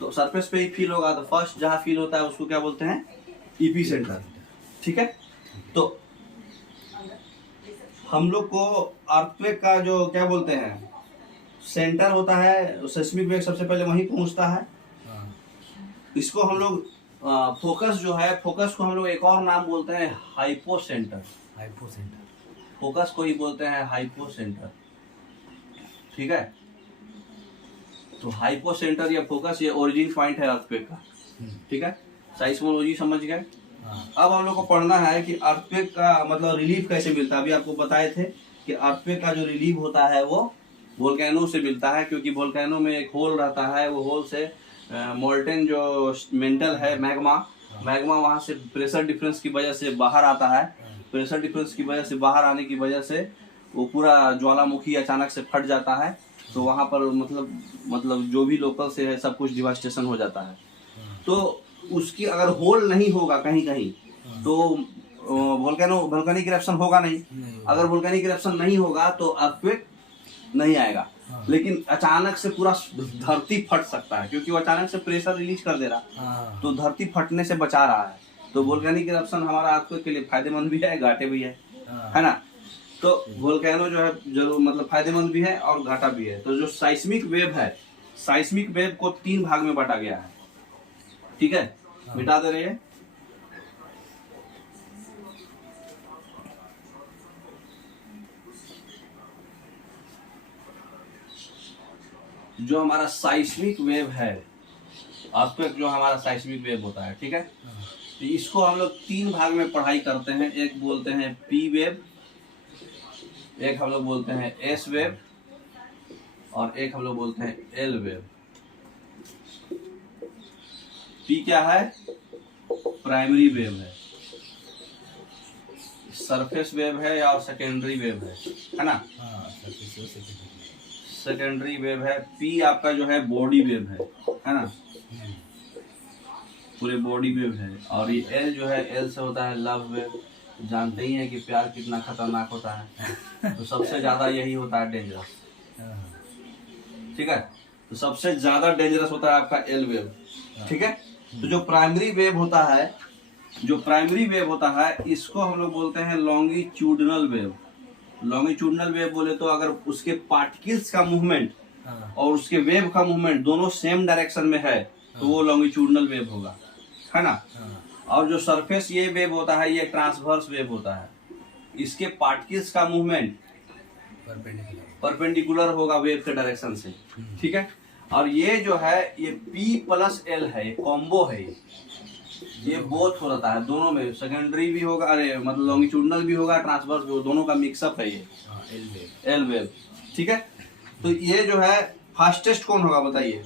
तो सरफेस पे ही फील होगा। तो फर्स्ट जहाँ फील होता है उसको क्या बोलते हैं, ईपी सेंटर। ठीक है, तो हम लोग को अर्थक्वेक का जो क्या बोलते हैं सेंटर होता है, सेस्मिक वेव सबसे पहले वहीं पहुंचता है। इसको हम लोग फोकस जो है, फोकस को हम लोग एक और नाम बोलते हैं हाइपो सेंटर। फोकस को ही बोलते हैं हाइपो सेंटर। ठीक है, तो हाइपो सेंटर या फोकस ये ओरिजिन पॉइंट है अर्थक्वेक का। ठीक है, साइस्मोलॉजी समझ गए। अब हम लोग को पढ़ना है कि अर्थक्वेक का मतलब रिलीफ कैसे मिलता है। अभी आपको बताए थे कि अर्थक्वेक का जो रिलीफ होता है वो वोल्केनो से मिलता है, क्योंकि वोल्केनो में एक होल रहता है, वो होल से मोल्टेन जो मेंटल है मैग्मा वहां से प्रेशर डिफरेंस की वजह से बाहर आता है। प्रेशर डिफरेंस की वजह से बाहर आने की वजह से वो पूरा ज्वालामुखी अचानक से फट जाता है। तो वहां पर मतलब जो भी लोकल से है सब कुछ डिवास्टेशन हो जाता है। तो उसकी अगर होल नहीं होगा कहीं कहीं तो वोल्केनिक इरप्शन होगा नहीं। अगर वोल्केनिक इरप्शन नहीं होगा तो अर्थक्वेक नहीं आएगा। लेकिन अचानक से पूरा धरती फट सकता है, क्योंकि वो अचानक से प्रेशर रिलीज कर दे रहा, तो धरती फटने से बचा रहा है। तो वोल्केनिक इरप्शन हमारा अर्थक्वेक के लिए फायदेमंद भी है, घाटे भी है ना। तो वोल्केनो जो है जरूर मतलब फायदेमंद भी है और घाटा भी है। तो जो साइस्मिक वेव है, साइस्मिक वेव को 3 भाग में बांटा गया है। ठीक है, मिटा दे रहे हैं। जो हमारा साइस्मिक वेव है, अर्थक्वेक जो हमारा साइस्मिक वेव होता है, ठीक है, तो इसको हम लोग 3 भाग में पढ़ाई करते हैं। एक बोलते हैं पी वेव, एक हम लोग बोलते हैं एस वेव, और एक हम लोग बोलते हैं एल वेव। पी क्या है, प्राइमरी वेव है, सरफेस वेव है और सेकेंडरी वेव है ना। सेकेंडरी वेव है। पी आपका जो है बॉडी वेव है ना, पूरे बॉडी वेव है। और ये एल जो है, एल से होता है लव वेव। जानते ही हैं कि प्यार कितना खतरनाक होता है, तो सबसे ज्यादा यही होता है डेंजरस। ठीक है, तो सबसे ज्यादा डेंजरस होता है आपका एल वेव। ठीक है, तो जो प्राइमरी वेव होता है, जो प्राइमरी वेव होता है इसको हम लोग बोलते हैं लॉन्गिट्यूडनल वेव। लॉन्गिट्यूडनल वेव बोले तो अगर उसके पार्टिकल्स का मूवमेंट और उसके वेव का मूवमेंट दोनों सेम डायरेक्शन में है तो वो लॉन्गिट्यूडनल वेव होगा, है ना। और जो सरफेस ये वेव होता है ये ट्रांसवर्स वेव होता है। इसके पार्टिकल्स का मूवमेंट परपेंडिकुलर होगा वेव के डायरेक्शन से। ठीक है, और ये जो है ये P+L है, ये कॉम्बो है। ये बोथ हो रहता है दोनों में, सेकेंडरी भी होगा, अरे मतलब लॉन्गिट्यूडनल भी होगा, ट्रांसवर्स भी होगा, दोनों का मिक्सअप है ये एल वेव। ठीक है, तो ये जो है फास्टेस्ट कौन होगा बताइए।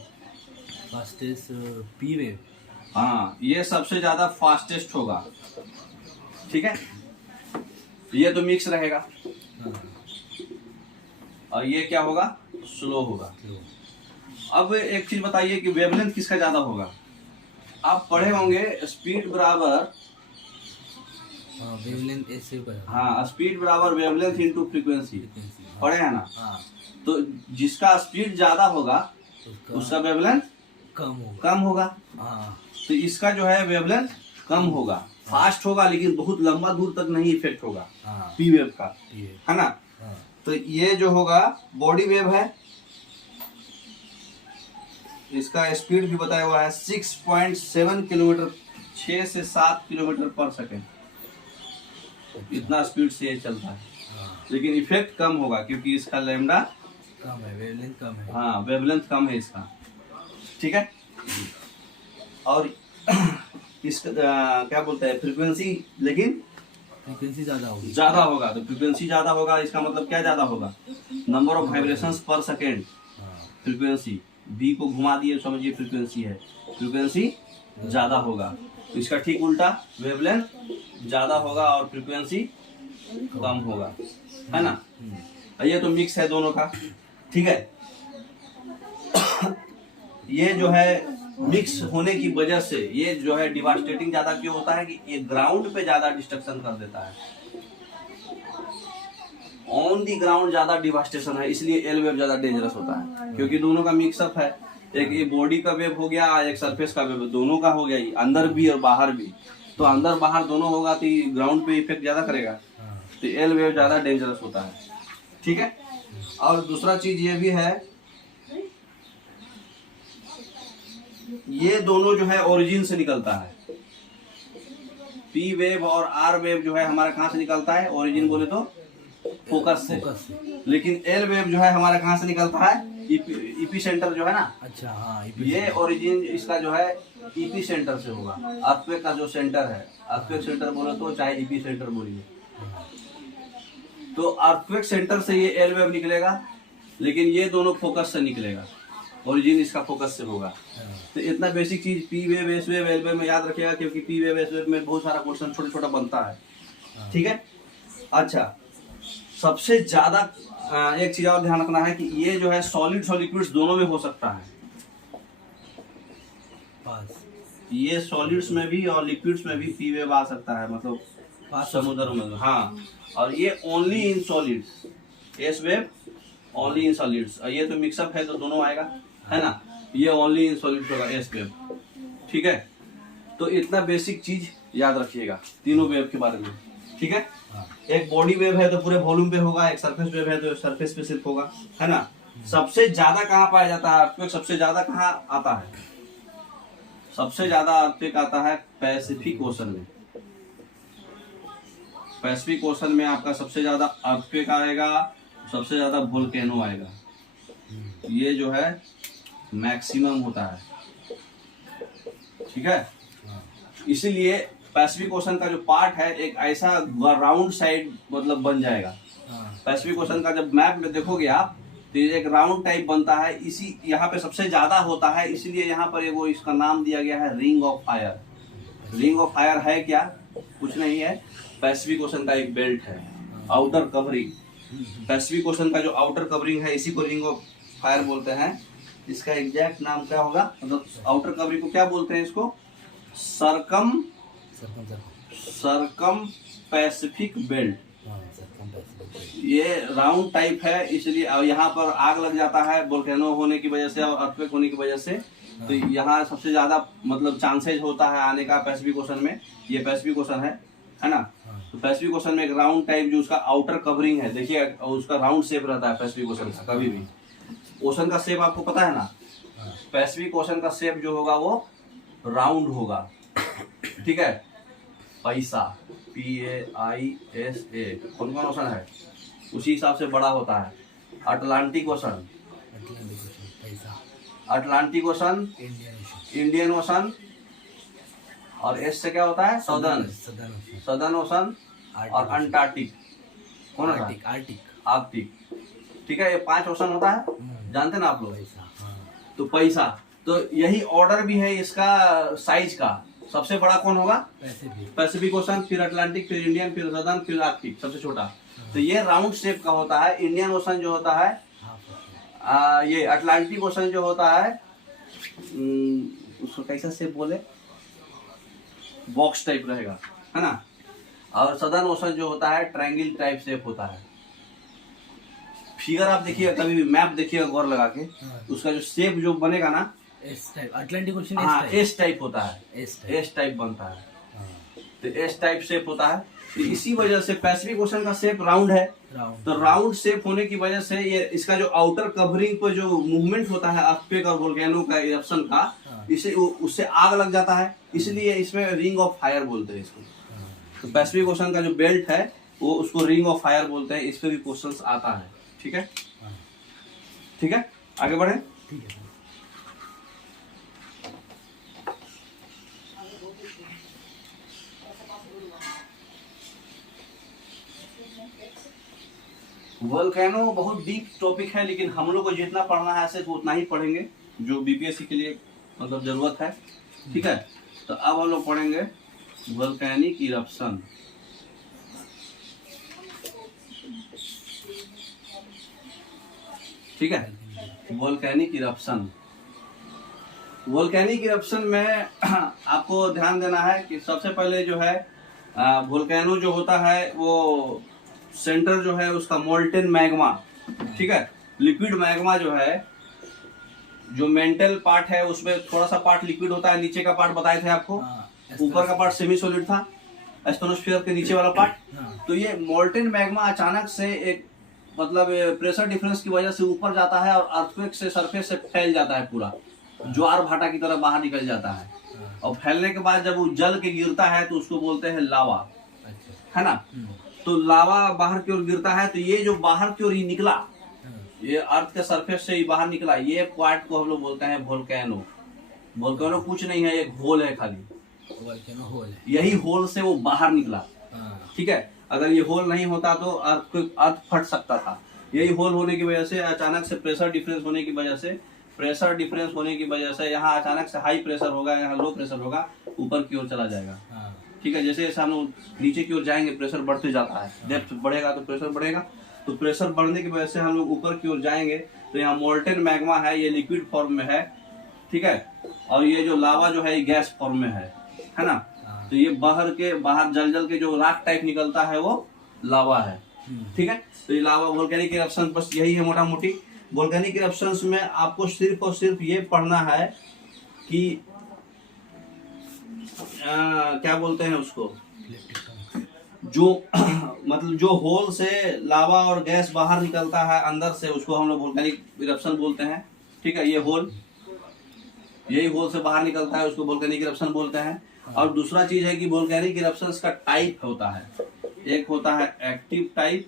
Fastest P wave. हाँ, ये सबसे ज्यादा फास्टेस्ट होगा। ठीक है, ये तो मिक्स रहेगा, और ये क्या होगा, स्लो होगा। अब एक चीज बताइए कि वेवलेंथ किसका ज्यादा होगा। आप पढ़े होंगे स्पीड बराबर वेवलेंथ ऐसे पर, हाँ, स्पीड बराबर वेवलेंथ इनटू फ्रीक्वेंसी, पढ़े हैं ना। तो जिसका स्पीड ज्यादा होगा उसका वेवलेंथ कम होगा। तो इसका जो है वेवलेंथ कम होगा। फास्ट होगा लेकिन बहुत लंबा दूर तक नहीं इफेक्ट होगा हाँ पी वेव का, ये है ना। हाँ तो ये जो होगा बॉडी वेव है, इसका स्पीड भी बताया हुआ है 6.7 किलोमीटर, 6 से 7 किलोमीटर पर सेकेंड, इतना स्पीड से ये चलता है। हाँ लेकिन इफेक्ट कम होगा क्योंकि इसका लैम्डा, कम है, वेवलेंथ कम है। हाँ वेवलेंथ कम है इसका, ठीक है। और इसका क्या बोलते हैं फ्रीक्वेंसी, लेकिन फ्रीक्वेंसी ज़्यादा होगी। ज्यादा होगा। तो फ्रीक्वेंसी ज्यादा होगा इसका मतलब क्या ज्यादा होगा, नंबर ऑफ वाइब्रेशंस पर सेकेंड, हाँ फ्रीक्वेंसी बी को घुमा दिए समझिए फ्रीक्वेंसी है, फ्रीक्वेंसी ज्यादा होगा। तो इसका ठीक उल्टा, वेवलेंथ ज्यादा होगा और फ्रीक्वेंसी कम होगा, है ना। ये तो मिक्स है दोनों का, ठीक है। ये जो है मिक्स होने की वजह से ये जो है डिवास्टेटिंग ज्यादा क्यों होता है कि ये ग्राउंड पे ज्यादा डिस्ट्रक्शन कर देता है, ऑन दी ग्राउंड ज्यादा डिवास्टेशन है, इसलिए एल वेव ज्यादा डेंजरस होता है क्योंकि दोनों का मिक्सअप है। एक ये बॉडी का वेव हो गया, एक सरफेस का वेव, दोनों का हो गया, ये अंदर भी और बाहर भी। तो अंदर बाहर दोनों होगा तो ग्राउंड पे इफेक्ट ज्यादा करेगा, तो एल वेव ज्यादा डेंजरस होता है, ठीक है। और दूसरा चीज ये भी है, ये दोनों जो है ओरिजिन से निकलता है। पी वेव और आर वेव जो है हमारा कहाँ से निकलता है, ओरिजिन बोले तो फोकस से। लेकिन एल वेव जो है हमारा कहाँ से निकलता है, ईपी सेंटर जो है ना। अच्छा हाँ, ये ओरिजिन इसका जो है ईपी सेंटर से होगा। अर्थक्वेक का जो सेंटर है, अर्थक्वेक सेंटर बोले तो चाहे ईपी सेंटर बोलिए, तो अर्थक्वेक सेंटर से ये एल वेव निकलेगा, लेकिन ये दोनों फोकस से निकलेगा, ओरिजिन इसका फोकस से होगा। तो इतना बेसिक चीज P wave, S wave, L wave में याद रखिएगा क्योंकि पी वेव, एस वेव में बहुत सारा क्वेश्चन छोटा छोटा बनता है, ठीक है। अच्छा, सबसे ज्यादा एक चीज और ध्यान रखना है कि ये जो है सॉलिड्स और लिक्विड्स दोनों में हो सकता है। ये सॉलिड्स में भी और लिक्विड्स में भी पी वेव आ सकता है, मतलब समुद्र में, हाँ। और ये only in solids, S wave only in solids. ये तो मिक्सअप है तो दोनों आएगा, है ना। ये ओनली इन सॉलिड्स होगा एस वेव, ठीक है। तो इतना बेसिक चीज याद रखिएगा तीनों वेव के बारे में, ठीक है। एक बॉडी वेव है तो पूरे वॉल्यूम पे होगा, एक सरफेस वेव है तो सरफेस पे सिर्फ होगा, है ना। सबसे ज्यादा कहाँ पाया जाता है अर्थक्वेक, सबसे ज्यादा कहाँ आता है, सबसे ज्यादा अर्थक्वेक आता है पैसिफिक ओशन में। पैसिफिक ओशन में आपका सबसे ज्यादा अर्थक्वेक आएगा, सबसे ज्यादा वोल्केनो आएगा, ये जो है मैक्सिमम होता है, ठीक है। इसीलिए पैसिफिक ओशन का जो पार्ट है एक ऐसा राउंड साइड मतलब बन जाएगा। पैसिफिक ओशन का जब मैप में देखोगे आप तो ये एक राउंड टाइप बनता है, इसी यहाँ पे सबसे ज्यादा होता है, इसीलिए यहाँ पर वो इसका नाम दिया गया है ring of fire. Ring of fire है क्या, कुछ नहीं है, पैसिफिक ओशन का एक बेल्ट है, आउटर कवरिंग। पैसिफिक ओशन का जो आउटर कवरिंग है इसी को रिंग ऑफ फायर बोलते हैं। इसका एग्जैक्ट नाम क्या होगा, मतलब आउटर कवरिंग को क्या बोलते हैं, इसको सरकम पैसिफिक बेल्ट। ये राउंड टाइप है, इसलिए यहाँ पर आग लग जाता है वोल्केनो होने की वजह से और अर्थक्वेक होने की वजह से, तो यहाँ सबसे ज्यादा मतलब चांसेज होता है आने का पैसिफिक ओशन में। ये पैसिफिक ओशन है ना। तो पैसिफिक ओशन में एक राउंड टाइप जो उसका आउटर कवरिंग है, देखिए उसका राउंड शेप रहता है पैसिफिक ओशन का। कभी भी ओशन का शेप आपको पता है ना, पैसिफिक ओशन का शेप जो होगा वो राउंड होगा, ठीक है। पैसा PAISA कौन कौन ओशन है उसी हिसाब से बड़ा होता है। Atlantic ocean, Atlantic ocean, Indian ocean, और एस से क्या होता है सदर्न ओशन, और अंटार्कटिक कौन होता है, आर्कटिक, ठीक है। ये 5 ओशन होता है, जानते ना आप लोग। तो पैसा, तो यही ऑर्डर भी है इसका साइज का। सबसे बड़ा कौन होगा, पैसिफिक ओशन, फिर अटलांटिक, फिर इंडियन, फिर सदर्न, फिर आर्कटिक, सबसे छोटा। तो ये राउंड शेप का होता है। इंडियन ओशन जो होता है, ये अटलांटिक ओशन जो होता है उसको कैसा शेप बोले, बॉक्स टाइप रहेगा, है ना। और सदर्न ओशन जो होता है ट्रायंगल टाइप शेप होता है। फिगर आप देखिएगा, कभी भी मैप देखिएगा गौर लगा के, उसका जो शेप जो बनेगा ना, अटलांटिक ओशन हाँ एस टाइप होता है, एस टाइप बनता है, तो एस टाइप शेप होता है। तो इसी वजह से पैसिफिक ओशन का शेप राउंड है। तो राउंड शेप होने की वजह से ये इसका जो आउटर कवरिंग पर जो मूवमेंट होता है अर्थक्वेक और वोल्केनो का इरप्शन का, इसे उससे आग लग जाता है, इसलिए इसमें रिंग ऑफ फायर बोलते हैं इसको। तो पैसिफिक ओशन का जो बेल्ट है वो उसको रिंग ऑफ फायर बोलते हैं। इस पे भी क्वेश्चंस आता है। ठीक है, ठीक है, आगे बढ़े। ठीक है। वोल्केनो बहुत डीप टॉपिक है, लेकिन हम लोग को जितना पढ़ना है सिर्फ उतना ही पढ़ेंगे जो बीपीएससी के लिए मतलब जरूरत है। ठीक है, तो अब हम लोग पढ़ेंगे वोल्केनिक इरप्शन। ठीक है, वोल्केनिक इरप्शन। वोल्केनिक इरप्शन में आपको ध्यान देना है कि सबसे पहले जो है वोल्केनो जो होता है वो सेंटर जो है उसका मोल्टेन मैग्मा। ठीक है, लिक्विड मैग्मा जो है, जो मेंटल पार्ट है उसमें थोड़ा सा पार्ट लिक्विड होता है, नीचे का पार्ट बताए थे आपको, ऊपर का पार्ट सेमी सॉलिड था, एस्ट्रोनोस्फीयर के नीचे वाला पार्ट। तो ये मोल्टेन मैग्मा अचानक से एक मतलब प्रेशर डिफरेंस की वजह से ऊपर जाता है और अर्थक्वेक से सरफेस से फैल जाता है, पूरा ज्वार भाटा की तरह बाहर निकल जाता है। और फैलने के बाद जब वो जल के गिरता है तो उसको बोलते हैं लावा, है ना। तो लावा बाहर की ओर गिरता है, तो ये जो बाहर की ओर ही निकला, ये अर्थ के सरफेस से ही बाहर निकला, ये पार्ट को हम लोग बोलते हैं वोल्केनो। वोल्केनो कुछ नहीं है, एक होल है खाली, वोल्केनो होल है। यही होल से वो बाहर निकला। ठीक है, अगर ये होल नहीं होता तो अर्थ फट सकता था। यही होल होने की वजह से अचानक से प्रेशर डिफरेंस होने की वजह से यहाँ अचानक से हाई प्रेशर होगा, यहाँ लो प्रेशर होगा, ऊपर की ओर चला जाएगा। ठीक है, जैसे जैसे हम लोग नीचे की ओर जाएंगे प्रेशर बढ़ते जाता है, डेप्थ बढ़ेगा तो प्रेशर बढ़ेगा, तो प्रेशर बढ़ने की वजह से हम लोग ऊपर की ओर जाएंगे। तो यहाँ मोल्टेन मैग्मा है, ये लिक्विड फॉर्म में है। ठीक है, और ये जो लावा जो है ये गैस फॉर्म में है ना। तो ये बाहर जल के जो राख टाइप निकलता है वो लावा है। ठीक है, तो ये लावा वोल्केनिक इरप्शन बस यही है मोटा मोटी। वोल्केनिक इरप्शंस में आपको सिर्फ और सिर्फ ये पढ़ना है कि क्या बोलते हैं उसको, जो मतलब जो होल से लावा और गैस बाहर निकलता है अंदर से, उसको हम लोग वोल्केनिक इरप्शन बोलते हैं। ठीक है, ये होल, यही होल से बाहर निकलता है, उसको वोल्केनिक इरप्शन बोलते हैं। और दूसरा चीज है कि वोल्केनिक इरप्शंस का टाइप होता है, एक होता है एक्टिव टाइप,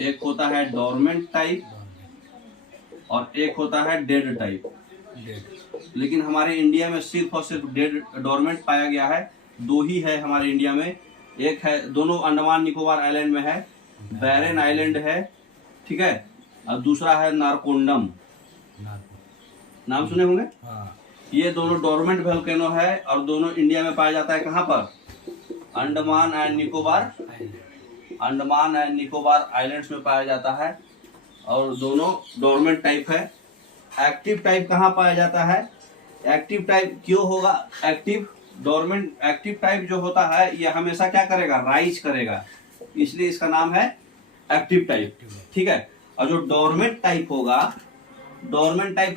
एक होता है डोरमेंट टाइप, और एक होता है डेड टाइप। लेकिन हमारे इंडिया में सिर्फ और सिर्फ डेड डोरमेंट पाया गया है। दो ही है हमारे इंडिया में, एक है, दोनों अंडमान निकोबार आइलैंड में है, बैरन आइलैंड है। ठीक है, और दूसरा है नारकोंडम, नाम सुने होंगे। ये दोनों डोरमेंट वोल्केनो है और दोनों इंडिया में पाया जाता है। कहाँ पर? अंडमान एंड निकोबार आइलैंड्स में पाया जाता है, और दोनों डोरमेंट टाइप है। एक्टिव टाइप कहाँ पाया जाता है? एक्टिव टाइप क्यों होगा एक्टिव? डोरमेंट एक्टिव टाइप जो होता है ये हमेशा क्या करेगा? राइज करेगा, इसलिए इसका नाम है एक्टिव टाइप। ठीक है, और जो डोरमेंट टाइप होगा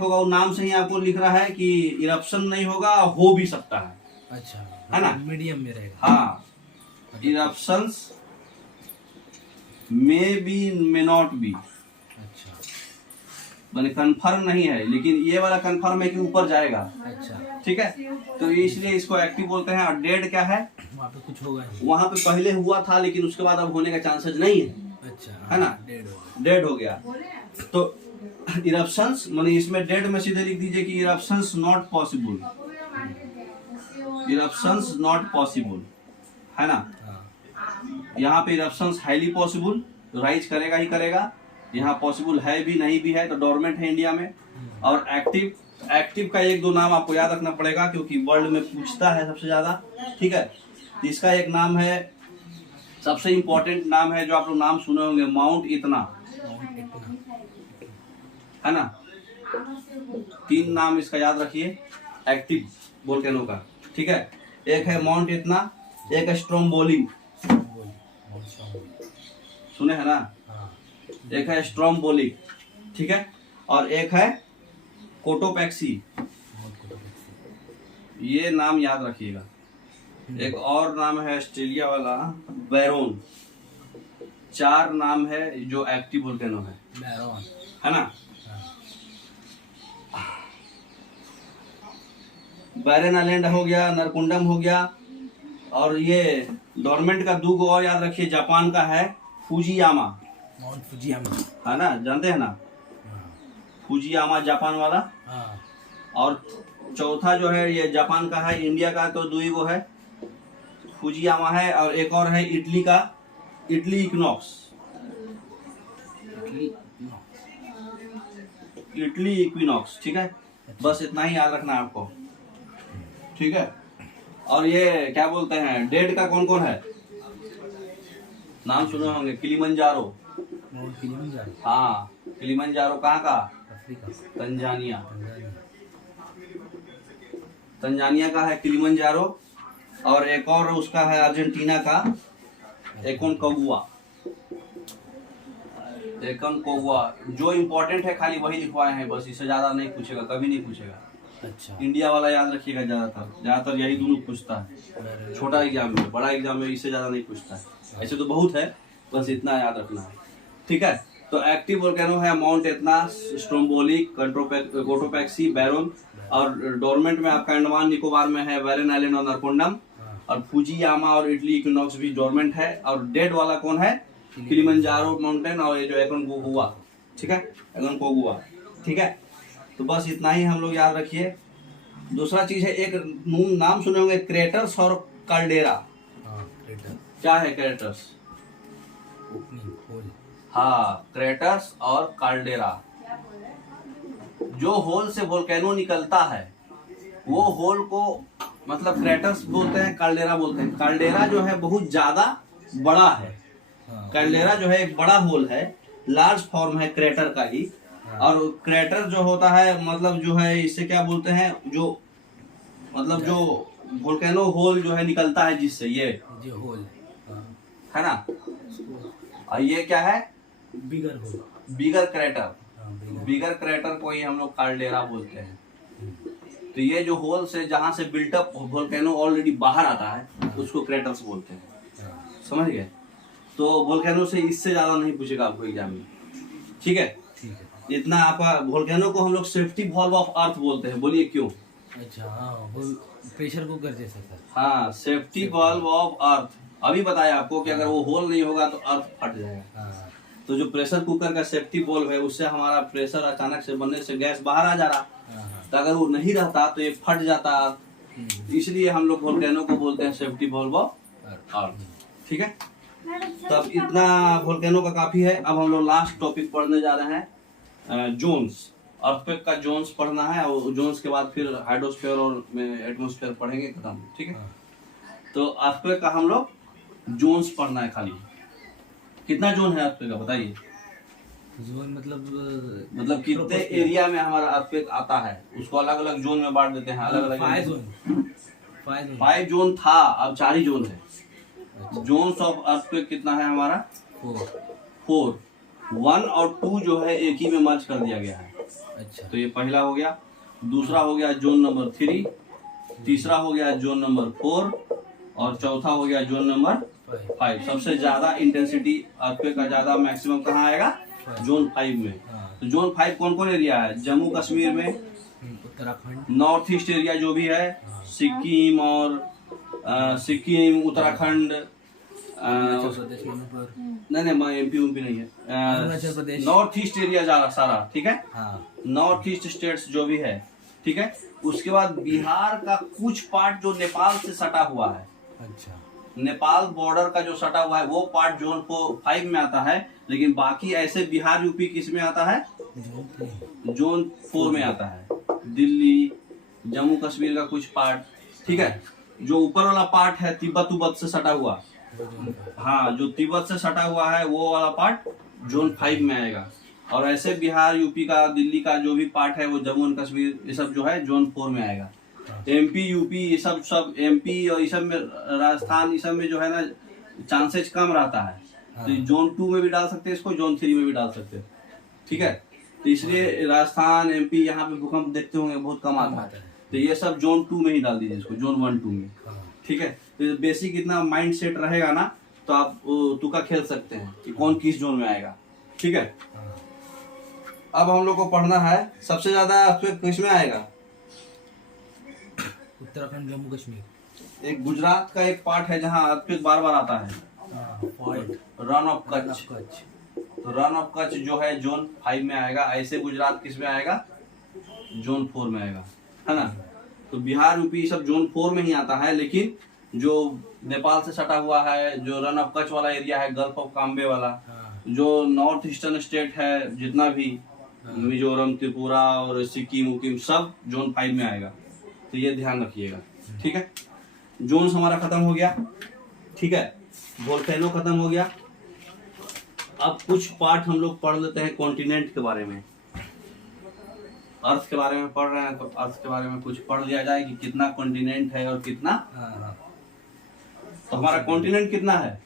वो नाम से ही आपको लिख रहा है कि इरप्शन नहीं होगा, हो भी सकता है। अच्छा, है ना, मीडियम में रहेगा। हाँ, eruptions may be may not be. अच्छा, मैंने कंफर्म नहीं है, लेकिन ये वाला कंफर्म है कि ऊपर जाएगा। अच्छा, ठीक है, तो इसलिए इसको एक्टिव बोलते हैं। और डेड क्या है? वहाँ पे कुछ होगा नहीं। वहां पे पहले हुआ था लेकिन उसके बाद अब होने का चांसेस नहीं है। अच्छा, है ना, डेड हो गया। तो इरप्शंस माने इसमें डेड में सीधे लिख दीजिए कि eruptions not possible, eruptions not possible, है ना। यहाँ पे इरप्शंस हाईली पॉसिबल, तो राइज करेगा ही करेगा। यहाँ पॉसिबल है भी, नहीं भी है, तो डोरमेंट है इंडिया में। और एक्टिव का एक दो नाम आपको याद रखना पड़ेगा क्योंकि वर्ल्ड में पूछता है सबसे ज्यादा। ठीक है, इसका एक नाम है, सबसे इंपॉर्टेंट नाम है जो आप लोग नाम सुने होंगे, माउंट इतना, है ना। 3 नाम इसका याद रखिए एक्टिव वोल्केनो का। ठीक है, एक है माउंट इतना, एक है स्ट्रोम्बोली, सुने है ना, एक है स्ट्रोम्बोली। ठीक है, और एक है कोटोपैक्सी। ये नाम याद रखिएगा। एक और नाम है ऑस्ट्रेलिया वाला बैरोन। 4 नाम है जो एक्टिव वोल्केनो है बैरोन। है ना। हाँ। बैरन आइलैंड हो गया, नरकुंडम हो गया, और ये डोरमेंट का 2 और याद रखिए। जापान का है फुजियामा, माउंट फुजियामा। है ना, जानते हैं ना फुजियामा जापान वाला। हाँ। और चौथा जो है ये जापान का है, इंडिया का तो 2 गो है, फुजियामा है, और एक और है इटली का, इटली इक्विनॉक्स। इटली इक्विनॉक्स, ठीक है। बस इतना ही याद रखना है आपको, ठीक है। और ये क्या बोलते हैं, डेड का कौन कौन है, नाम सुने होंगे। Kilimanjaro, mount Kilimanjaro. हाँ किलिमंजारो कहाँ का, अफ्रीका। तंजानिया। तंजानिया। तंजानिया का है किलिमंजारो, और एक और उसका है अर्जेंटीना का एकोनकागुआ। एकोनकागुआ जो इम्पोर्टेंट है खाली वही लिखवाए हैं बस, इससे ज्यादा नहीं पूछेगा, कभी नहीं पूछेगा। अच्छा। इंडिया वाला याद रखिएगा, ज्यादातर यही दोनों पूछता है छोटा एग्जाम में। बड़ा एग्जाम में इससे ज्यादा नहीं पूछता है, ऐसे तो बहुत है, बस इतना याद रखना है, ठीक है। तो एक्टिव वोल्केनो है माउंट एतना, स्ट्रोम्बोली, कोटोपैक्सी, बैरोन, और डोरमेंट में आपका अंडमान निकोबार में है बैरन आइलैंड और नरकुंडम, और फुजियामा और इटली इक्विनॉक्स भी डोरमेंट है। और डेड वाला कौन है, किलिमंजारो माउंटेन, और ये जो एकोनकागुआ, ठीक है, एकोनकागुआ, ठीक है। तो बस इतना ही हम लोग याद रखिए। दूसरा चीज है, एक नाम सुने होंगे क्रेटर्स और काल्डेरा। हाँ, क्रेटर। क्या है क्रेटर्स, ओपनिंग होल। हाँ क्रेटर्स और काल्डेरा। जो होल से वोल्केनो निकलता है वो होल को मतलब क्रेटर्स बोलते हैं, काल्डेरा बोलते हैं। काल्डेरा जो है बहुत ज्यादा बड़ा है। हाँ। काल्डेरा जो है एक बड़ा होल है, लार्ज फॉर्म है क्रेटर का ही। और क्रेटर जो होता है मतलब जो है इससे क्या बोलते हैं, जो मतलब जो वोल्केनो होल जो है निकलता है जिससे ये होल है ना। और ये क्या है, बिगर होल, बिगर क्रेटर। बिगर क्रेटर को ही हम लोग काल्डेरा बोलते हैं। तो ये जो होल से जहां से बिल्टअप वोल्केनो ऑलरेडी बाहर आता है उसको क्रेटर्स बोलते हैं, समझ गए। तो वोल्केनो से इससे ज्यादा नहीं पूछेगा आपको एग्जाम में, ठीक है। इतना आपका वोल्केनो को हम लोग सेफ्टी वॉल्व ऑफ अर्थ बोलते हैं, बोलिए क्यों। अच्छा, हाँ, प्रेशर कुकर जैसा सर। हाँ, सेफ्टी वॉल्व ऑफ अर्थ। अभी बताया आपको कि अगर वो होल नहीं होगा तो अर्थ फट जाएगा। हाँ। तो जो प्रेशर कुकर का सेफ्टी वॉल्व है उससे हमारा प्रेशर अचानक से बनने से गैस बाहर आ जा रहा, तो अगर वो नहीं रहता तो ये फट जाता। इसलिए हम लोग वोल्केनो को बोलते हैं सेफ्टी वॉल्व ऑफ अर्थ, ठीक है। तब इतना वोल्केनो का काफी है। अब हम लोग लास्ट टॉपिक पढ़ने जा रहे हैं, जोन्स। अर्थक्वेक का जोन्स पढ़ना है, और जोन्स के बाद फिर हाइड्रोस्फीयर और एटमॉस्फेयर पढ़ेंगे, खत्म, ठीक है। तो अर्थक्वेक का हम लोग जोन्स पढ़ना है खाली। कितना जोन है अर्थक्वेक का बताइए। जोन मतलब कितने एरिया में हमारा अर्थक्वेक आता है, उसको अलग अलग जोन में बांट देते हैं, अलग अलग 5 जोन था, अब 4 ही जोन है। जोन्स ऑफ अर्थक्वेक कितना है हमारा, 4। 1 और 2 जो है एक ही में मर्ज कर दिया गया है। अच्छा। तो ये पहला हो गया, दूसरा हो गया जोन नंबर 3, तीसरा हो गया जोन नंबर 4, और चौथा हो गया जोन नंबर 5। सबसे ज्यादा इंटेंसिटी अर्थक्वेक का ज्यादा मैक्सिमम कहाँ आएगा, जोन 5 में। तो जोन 5 कौन कौन एरिया है, जम्मू कश्मीर में, उत्तराखंड, नॉर्थ ईस्ट एरिया जो भी है, सिक्किम और सिक्किम, उत्तराखंड, नहीं एमपी नहीं है, Arunachal Pradesh, north east area जा सारा, ठीक है। हाँ। नॉर्थ ईस्ट स्टेट्स जो भी है, ठीक है। उसके बाद बिहार का कुछ पार्ट जो नेपाल से सटा हुआ है। अच्छा। नेपाल बॉर्डर का जो सटा हुआ है वो पार्ट जोन 5 में आता है, लेकिन बाकी ऐसे बिहार यूपी किस में आता है, जोन 4 में आता है। दिल्ली, जम्मू कश्मीर का कुछ पार्ट, ठीक है। जो ऊपर वाला पार्ट है तिब्बत से सटा हुआ, हाँ, जो तिब्बत से सटा हुआ है वो वाला पार्ट जोन 5 में आएगा। और ऐसे बिहार यूपी का, दिल्ली का जो भी पार्ट है वो जम्मू एंड कश्मीर ये सब जो है जोन 4 में आएगा। एमपी यूपी ये सब एमपी और ये सब में, राजस्थान ये सब में जो है ना चांसेस कम रहता है। तो जोन 2 में भी डाल सकते हैं इसको, जोन 3 में भी डाल सकते हैं, ठीक है। तो इसलिए राजस्थान एमपी यहाँ पे भूकंप देखते होंगे बहुत कम आता है, तो ये सब जोन 2 में ही डाल दीजिए इसको, जोन 1 2 में, ठीक है, तो बेसिक इतना माइंड सेट रहेगा ना तो आप तुक्का खेल सकते हैं कि कौन किस जोन में आएगा। ठीक है, अब हम लोग को पढ़ना है सबसे ज्यादा अर्थक्वेक किस में आएगा। उत्तराखंड, जम्मू कश्मीर। एक गुजरात का एक पार्ट है जहाँ अर्थक्वेक बार बार आता है, रन ऑफ कच्छ। तो रन ऑफ कच्छ जो है जोन 5 में आएगा। ऐसे गुजरात किस में आएगा, जोन 4 में आएगा, है ना। तो बिहार यूपी सब जोन 4 में ही आता है, लेकिन जो नेपाल से सटा हुआ है, जो रन ऑफ कच्छ वाला एरिया है, गल्फ ऑफ काम्बे वाला, जो नॉर्थ ईस्टर्न स्टेट है जितना भी, मिजोरम, त्रिपुरा और सिक्किम उकिम सब जोन 5 में आएगा। तो ये ध्यान रखिएगा। ठीक है, जोन्स हमारा खत्म हो गया। ठीक है, वोल्केनो खत्म हो गया। अब कुछ पार्ट हम लोग पढ़ लेते हैं कॉन्टिनेंट के बारे में। अर्थ के बारे में पढ़ रहे हैं तो अर्थ के बारे में कुछ पढ़ लिया जाए कि कितना कॉन्टिनेंट है और कितना। तो हमारा कॉन्टिनेंट कितना है,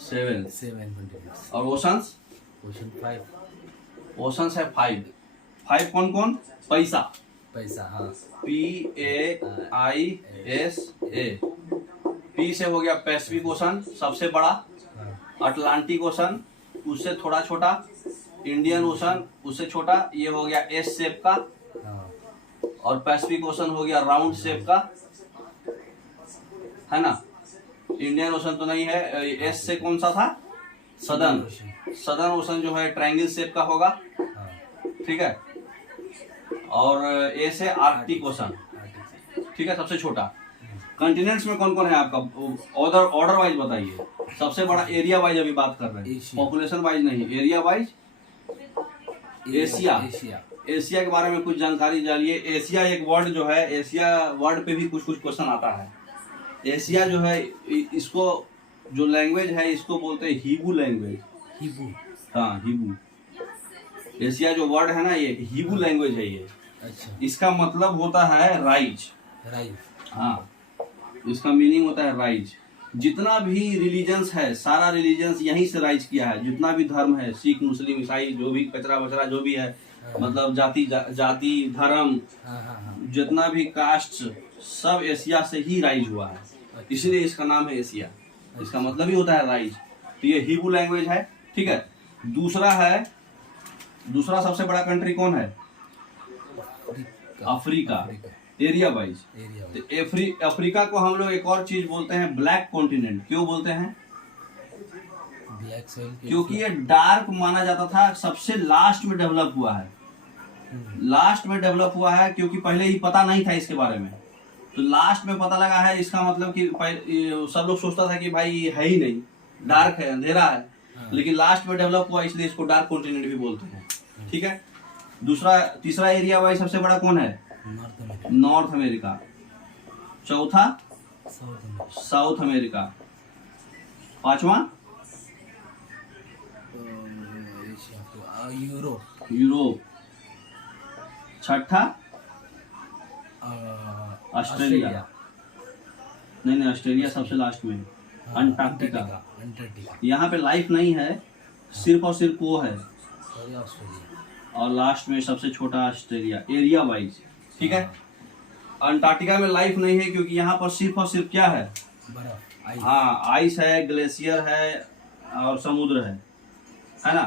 7 और ओशंस, ओशंस है 5 कौन कौन, पैसा, हाँ। PAISA। पी से हो गया पैसिफिक ओशन सबसे बड़ा, अटलांटिक ओशन उससे थोड़ा छोटा, इंडियन ओशन उससे छोटा, ये हो गया एस शेप का, और पैसिफिक ओशन हो गया राउंड शेप का, है ना। इंडियन ओशन तो नहीं है। एस से कौन सा था, सदर्न ओशन जो है ट्रायंगल शेप का होगा। ठीक है, और ए से आर्कटिक ओशन। ठीक है, सबसे छोटा। कॉन्टिनेंट्स में कौन कौन है आपका, ऑर्डर वाइज बताइए। सबसे बड़ा एरिया वाइज अभी बात कर रहे हैं, पॉपुलेशन वाइज नहीं, एरिया वाइज। एशिया के बारे में कुछ जानकारी जानिए। एशिया एक वर्ड जो है, एशिया वर्ड पे भी कुछ क्वेश्चन आता है। एशिया जो है, इसको जो लैंग्वेज है इसको बोलते हैं हीबू लैंग्वेज। हाँ, हीबू। एशिया जो वर्ड है ना, ये हीबू लैंग्वेज है ये। अच्छा। इसका मतलब होता है राइज। हाँ, इसका मीनिंग होता है राइज। जितना भी रिलीजन्स है, सारा रिलीजन्स यहीं से राइज किया है। जितना भी धर्म है, सिख, मुस्लिम, ईसाई, जो भी कचरा बचरा जो भी है, मतलब जाति धर्म, जितना भी कास्ट, सब एशिया से ही राइज हुआ है, इसीलिए इसका नाम है एशिया। इसका मतलब ही होता है राइज। तो ये हीबू लैंग्वेज है। ठीक है, दूसरा सबसे बड़ा कंट्री कौन है, अफ्रीका, एरिया वाइज। तो अफ्रीका को हम लोग एक और चीज बोलते हैं, ब्लैक कॉन्टिनेंट। क्यों बोलते हैं, ब्लैक सॉइल, क्योंकि ये डार्क माना जाता था, सबसे लास्ट में डेवलप हुआ है। लास्ट में डेवलप हुआ है क्योंकि पहले ही पता नहीं था इसके बारे में, तो लास्ट में पता लगा है। इसका मतलब कि सब लोग सोचता था कि भाई है ही नहीं, डार्क है, अंधेरा है, लेकिन लास्ट में डेवलप हुआ, इसलिए इसको डार्क कॉन्टिनेंट भी बोलते हैं। ठीक है, तीसरा एरिया वाइज सबसे बड़ा कौन है, नॉर्थ अमेरिका। चौथा साउथ अमेरिका। पांचवा यूरोप। छठा ऑस्ट्रेलिया। नहीं, ऑस्ट्रेलिया सबसे लास्ट में। अंटार्कटिका। यहाँ पे लाइफ नहीं है, सिर्फ और सिर्फ वो है। और लास्ट में सबसे छोटा ऑस्ट्रेलिया, एरिया वाइज। ठीक है, अंटार्कटिका में लाइफ नहीं है क्योंकि यहाँ पर सिर्फ और सिर्फ क्या है, हाँ, आइस है, ग्लेशियर है और समुद्र है ना।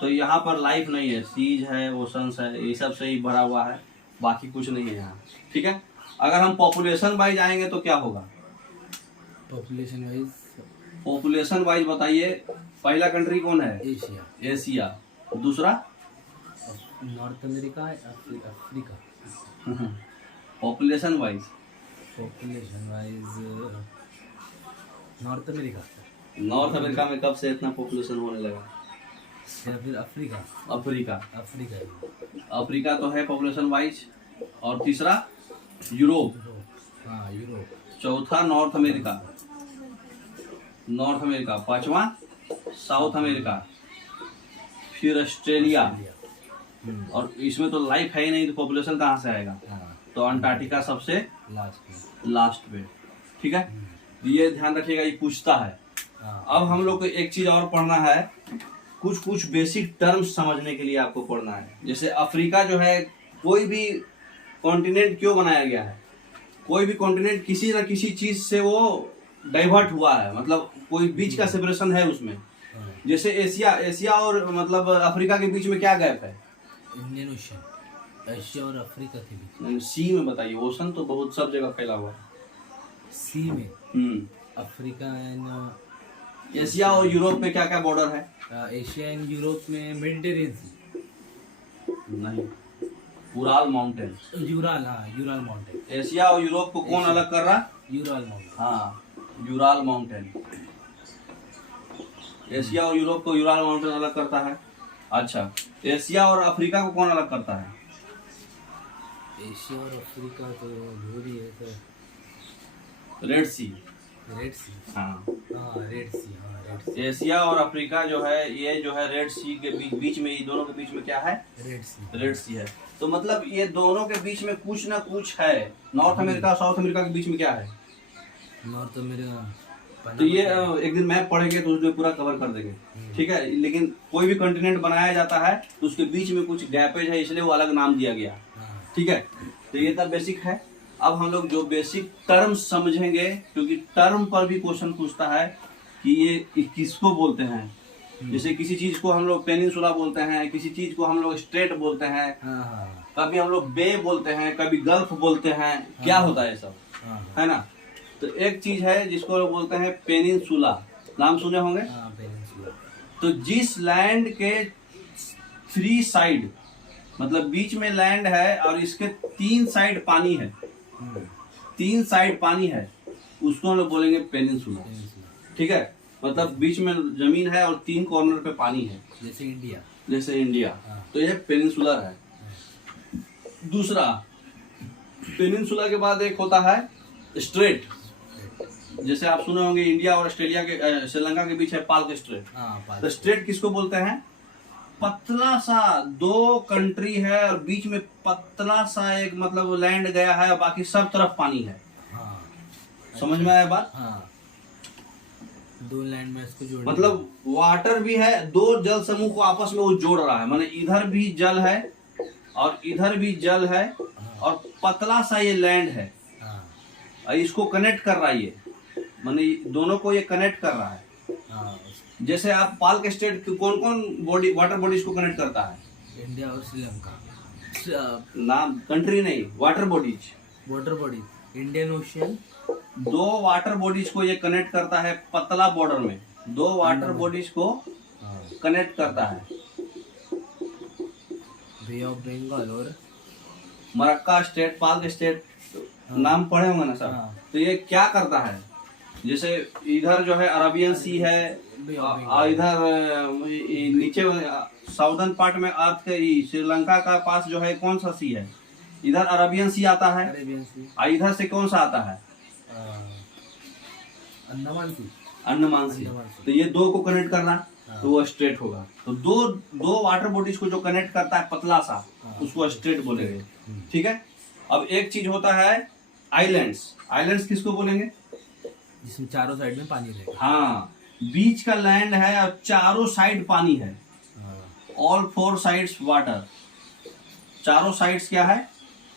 तो यहाँ पर लाइफ नहीं है, सीज है, ओशंस है, ये सब से ही भरा हुआ है, बाकी कुछ नहीं है यहाँ। ठीक है, अगर हम पॉपुलेशन वाइज आएंगे तो क्या होगा, पॉपुलेशन वाइज बताइए। पहला कंट्री कौन है, एशिया। दूसरा north America, Africa. Population wise north America में कब से इतना पॉपुलेशन होने लगा, या फिर अफ्रीका तो है पॉपुलेशन वाइज। और तीसरा यूरोप। चौथा नॉर्थ अमेरिका। पांचवा साउथ अमेरिका, फिर ऑस्ट्रेलिया। और इसमें तो लाइफ है ही नहीं, तो पॉपुलेशन कहाँ से आएगा। तो अंटार्कटिका सबसे लास्ट पे। ठीक है, ये ध्यान रखिएगा, ये पूछता है। अब हम लोग को एक चीज और पढ़ना है, कुछ बेसिक टर्म्स समझने के लिए आपको पढ़ना है। जैसे अफ्रीका जो है, कोई भी कॉन्टिनेंट क्यों बनाया गया है? कोई भी कॉन्टिनेंट किसी न किसी चीज से वो डाइवर्ट हुआ है, मतलब कोई बीच का सेपरेशन है उसमें। जैसे एशिया और मतलब अफ्रीका के बीच में क्या गैप है? इंडियन ओशन, एशिया और अफ्रीका के बीच। सी में बताइए, ओशन तो बहुत सब जगह फैला हुआ है। सी में अफ्रीका एंड एशिया और यूरोप में क्या क्या बॉर्डर है? एशिया एंड यूरोप में मेडिटेरियन सी। नहीं, उराल माउंटेन। यूराल, हाँ यूराल माउंटेन। एशिया और यूरोप को कौन अलग कर रहा? Ural mountain. हाँ, यूराल माउंटेन। एशिया और यूरोप को यूराल माउंटेन अलग करता है। अच्छा, एशिया और अफ्रीका को कौन अलग करता है? एशिया और अफ्रीका तो जो भी है तो रेड सी। रेड सी। हाँ, हाँ रेड सी, हाँ रेड सी। एशिया और अफ्रीका जो है, ये जो है रेड सी के बीच में, ये दोनों के बीच में क्या है? रेड सी। रेड सी है। तो मतलब ये दोनों के बीच में कुछ ना कुछ है। नॉर्थ अमेरिका और साउथ अमेरिका के बीच में क्या है? North America. तो ये एक दिन मैप पढ़ेंगे तो उसमें पूरा कवर कर देंगे, ठीक है। लेकिन कोई भी कॉन्टिनेंट बनाया जाता है तो उसके बीच में कुछ गैपेज है, इसलिए वो अलग नाम दिया गया, ठीक है। तो ये तब बेसिक है। अब हम लोग जो बेसिक टर्म समझेंगे, क्योंकि टर्म पर भी क्वेश्चन पूछता है कि ये किसको बोलते हैं। जैसे किसी चीज को हम लोग पेनिनसुला बोलते हैं, किसी चीज को हम लोग स्ट्रेट बोलते हैं, कभी हम लोग बे बोलते हैं, कभी गल्फ बोलते हैं। क्या होता है सब, है ना। तो एक चीज है जिसको लोग बोलते हैं पेनिनसुला, नाम सुने होंगे। तो जिस लैंड के 3 साइड, मतलब बीच में लैंड है और इसके 3 साइड पानी है, 3 साइड पानी है, उसको हम लोग बोलेंगे पेनिनसुला, ठीक है। मतलब बीच में जमीन है और 3 कॉर्नर पे पानी है, जैसे इंडिया। जैसे इंडिया। तो ये पेनिनसुलर है। दूसरा, पेनिनसुला के बाद एक होता है स्ट्रेट। जैसे आप सुने होंगे इंडिया और ऑस्ट्रेलिया के, श्रीलंका के बीच है पाल्क स्ट्रेट। तो स्ट्रेट किसको बोलते हैं? पतला सा 2 कंट्री है और बीच में पतला सा एक मतलब लैंड गया है और बाकी सब तरफ पानी है। समझ में आया बात? 2 लैंड में इसको जोड़, मतलब वाटर भी है, 2 जल समूह को आपस में वो जोड़ रहा है। माने इधर भी जल है और इधर भी जल है और पतला सा ये लैंड है और इसको कनेक्ट कर रहा है। ये माने दोनों को ये कनेक्ट कर रहा है। जैसे आप पाल्क स्टेट कौन कौन बॉडी, वाटर बॉडीज को कनेक्ट करता है? इंडिया और श्रीलंका। नाम कंट्री नहीं, water bodies. Water body, Indian ocean. 2 water bodies को ये कनेक्ट करता है पतला बॉर्डर में। 2 वाटर बॉडीज को कनेक्ट करता है। बे ऑफ बंगाल और मरक्का स्टेट, पाल्क स्टेट, नाम पढ़े होंगे ना सर। तो ये क्या करता है? जैसे इधर जो है अरबियन सी है और इधर नीचे साउदर्न पार्ट में अर्थ के श्रीलंका का पास जो है कौन सा सी है? इधर अरबियन सी आता है और इधर से कौन सा आता है? अंडमान सी। तो ये 2 को कनेक्ट करना, तो वो स्ट्रेट होगा। तो दो वाटर बॉडीज को जो कनेक्ट करता है पतला सा, उसको स्ट्रेट बोलेंगे, ठीक है। अब एक चीज होता है आइलैंड्स। आइलैंड्स किसको बोलेंगे? जिसमें चारों साइड में पानी रहेगा। हाँ, बीच का लैंड है और चारों साइड पानी है। All 4 sides water. चारों साइड्स क्या है?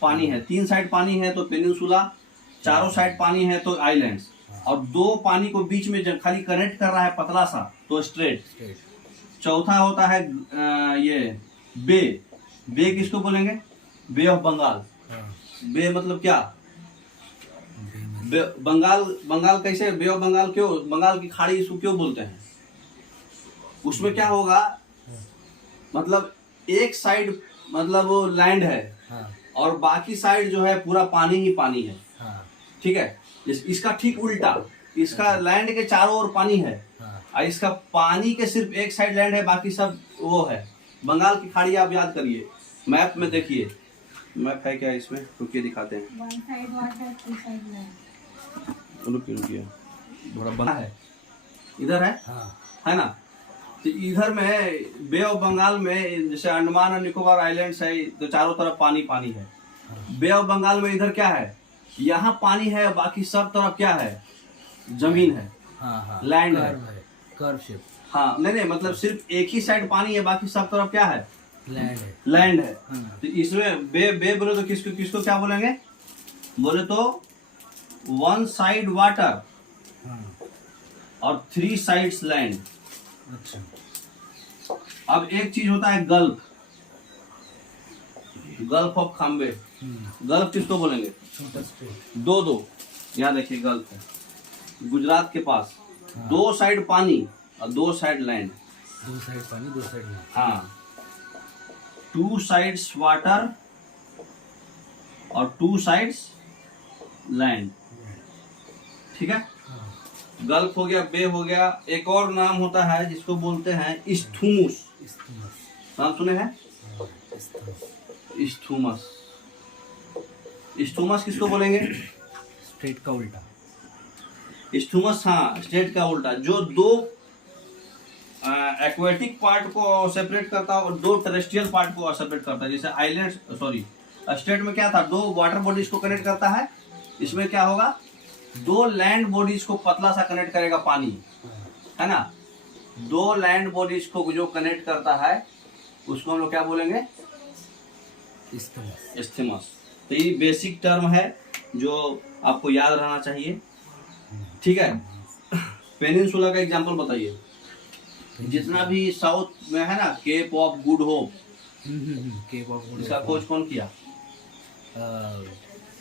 पानी है। 3 साइड पानी है तो पेनिनसुला, चारों साइड पानी है तो आइलैंड्स, और 2 पानी को बीच में जब खाली कनेक्ट कर रहा है पतला सा तो स्ट्रेट। चौथा होता है ये बे। बे किसको बोलेंगे? बे ऑफ बंगाल। बे मतलब क्या? बंगाल कैसे? बे ऑफ बंगाल क्यों? बंगाल की खाड़ी इसको क्यों बोलते हैं? उसमें क्या होगा, मतलब एक साइड मतलब वो लैंड है और बाकी साइड जो है पूरा पानी ही पानी है, ठीक है। इसका ठीक उल्टा, इसका लैंड के चारों ओर पानी है और इसका पानी के सिर्फ एक साइड लैंड है, बाकी सब वो है। बंगाल की खाड़ी आप याद करिए, मैप में देखिए। मैप है क्या इसमें? रुकिए दिखाते हैं। रुकिए, थोड़ा बना है, इधर है ना। तो इधर में बे ऑफ बंगाल में जैसे अंडमान और निकोबार आइलैंड्स है, तो चारों तरफ पानी पानी है। बे ऑफ बंगाल में इधर क्या है? यहाँ पानी है, बाकी सब तरफ क्या है? जमीन है, लैंड है, कर्व शेप। हाँ, नहीं मतलब सिर्फ एक ही साइड पानी है, बाकी सब तरफ क्या है? लैंड है। लैंड है। हाँ। तो इसमें बे बे बोले तो किसको किसको क्या बोलेंगे? बोले तो वन साइड वाटर हाँ। और थ्री साइड्स लैंड। अच्छा। अब एक चीज होता है गल्फ, गल्फ ऑफ खाम्बे। गल्फ किसको बोलेंगे? छोटा स्ट्रेट। दो दो, यहाँ देखिए गल्फ है गुजरात के पास। हाँ। दो साइड पानी और दो साइड लैंड। दो साइड पानी, दो साइड लैंड। हाँ, टू साइड्स वाटर और टू साइड्स लैंड। ठीक है, हाँ। गल्फ हो गया, बे हो गया। एक और नाम होता है जिसको बोलते हैं इस्थुमुस। इस्थुमस। नाम सुने हैं? हाँ, इस्थुमस। इस्थुमस। इस्थुमस किसको बोलेंगे? स्ट्रेट का उल्टा। इस्थुमस, हाँ, स्ट्रेट का उल्टा। जो दो एक्वेटिक पार्ट को सेपरेट करता है और दो टेरेस्ट्रियल पार्ट को सेपरेट करता है। जैसे आइलैंड, सॉरी, स्टेट में क्या था, दो वाटर बॉडीज को कनेक्ट करता है। इसमें क्या होगा, दो लैंड बॉडीज को पतला सा कनेक्ट करेगा पानी, है ना। दो लैंड बॉडीज को जो कनेक्ट करता है उसको हम लोग क्या बोलेंगे? इस्थुमस। इस्थुमस। तो ये बेसिक टर्म है जो आपको याद रहना चाहिए। ठीक है, पेनिनसुला का एग्जांपल बताइए। जितना भी साउथ में है ना, Cape of Good Hope, Cape of Good इसका खोज कौन किया?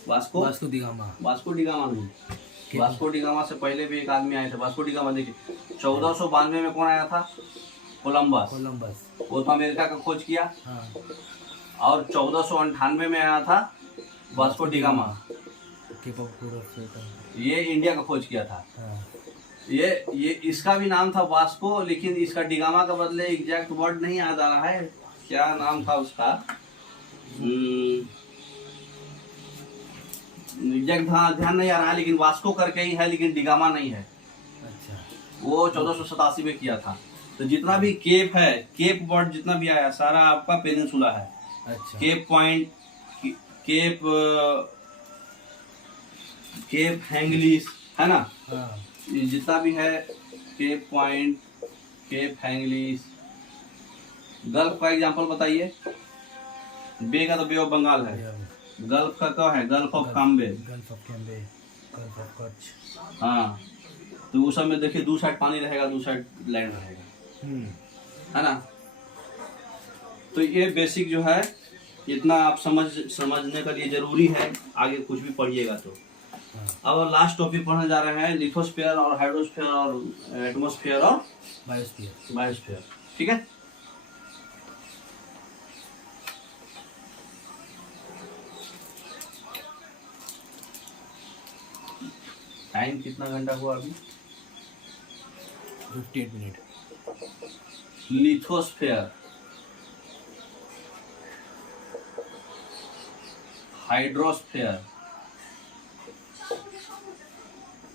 Vasco Vasco da Gama. Vasco da Gama नहीं, वास्को डी गामा से पहले भी एक आदमी आए थे। वास्को डी गामा देखिए 1492 में कौन आया था? कोलंबस। कोलंबस। वो तो अमेरिका का खोज किया। हाँ। और 1498 में आया था Vasco da Gama, Cape of Good Hope. ये इंडिया का खोज किया था। हाँ। ये इसका भी नाम था वास्को, लेकिन इसका डिगामा का बदले एग्जैक्ट वर्ड नहीं याद आ रहा है, क्या नाम था उसका, एग्जैक्ट ध्यान नहीं आ रहा है, लेकिन वास्को करके ही है, लेकिन डिगामा नहीं है। अच्छा। वो 1487 में किया था। तो जितना भी केप है, केप वर्ड जितना भी आया सारा आपका पेनिनसुला है। अच्छा। केप पॉइंट, केप केप हैंगलिस, है ना। हाँ। ये जितना भी है, केप पॉइंट, केप हैंगलिस। गल्फ का एग्जांपल बताइए। बे का तो बे ऑफ बंगाल है। गल्फ का क्या है? Gulf of Cambay. Gulf of Cambay, gulf of Kutch. हाँ, तो उस सब में देखिए दो साइड पानी रहेगा, दो साइड लैंड रहेगा, है ना। तो ये बेसिक जो है इतना आप समझने के लिए जरूरी है, आगे कुछ भी पढ़िएगा तो। अब लास्ट टॉपिक पढ़ने जा रहे हैं, लिथोस्फीयर और हाइड्रोस्फीयर और एटमॉस्फेयर और बायोस्फीयर। ठीक है, टाइम कितना घंटा हुआ अभी? 58 minute. Lithosphere, hydrosphere,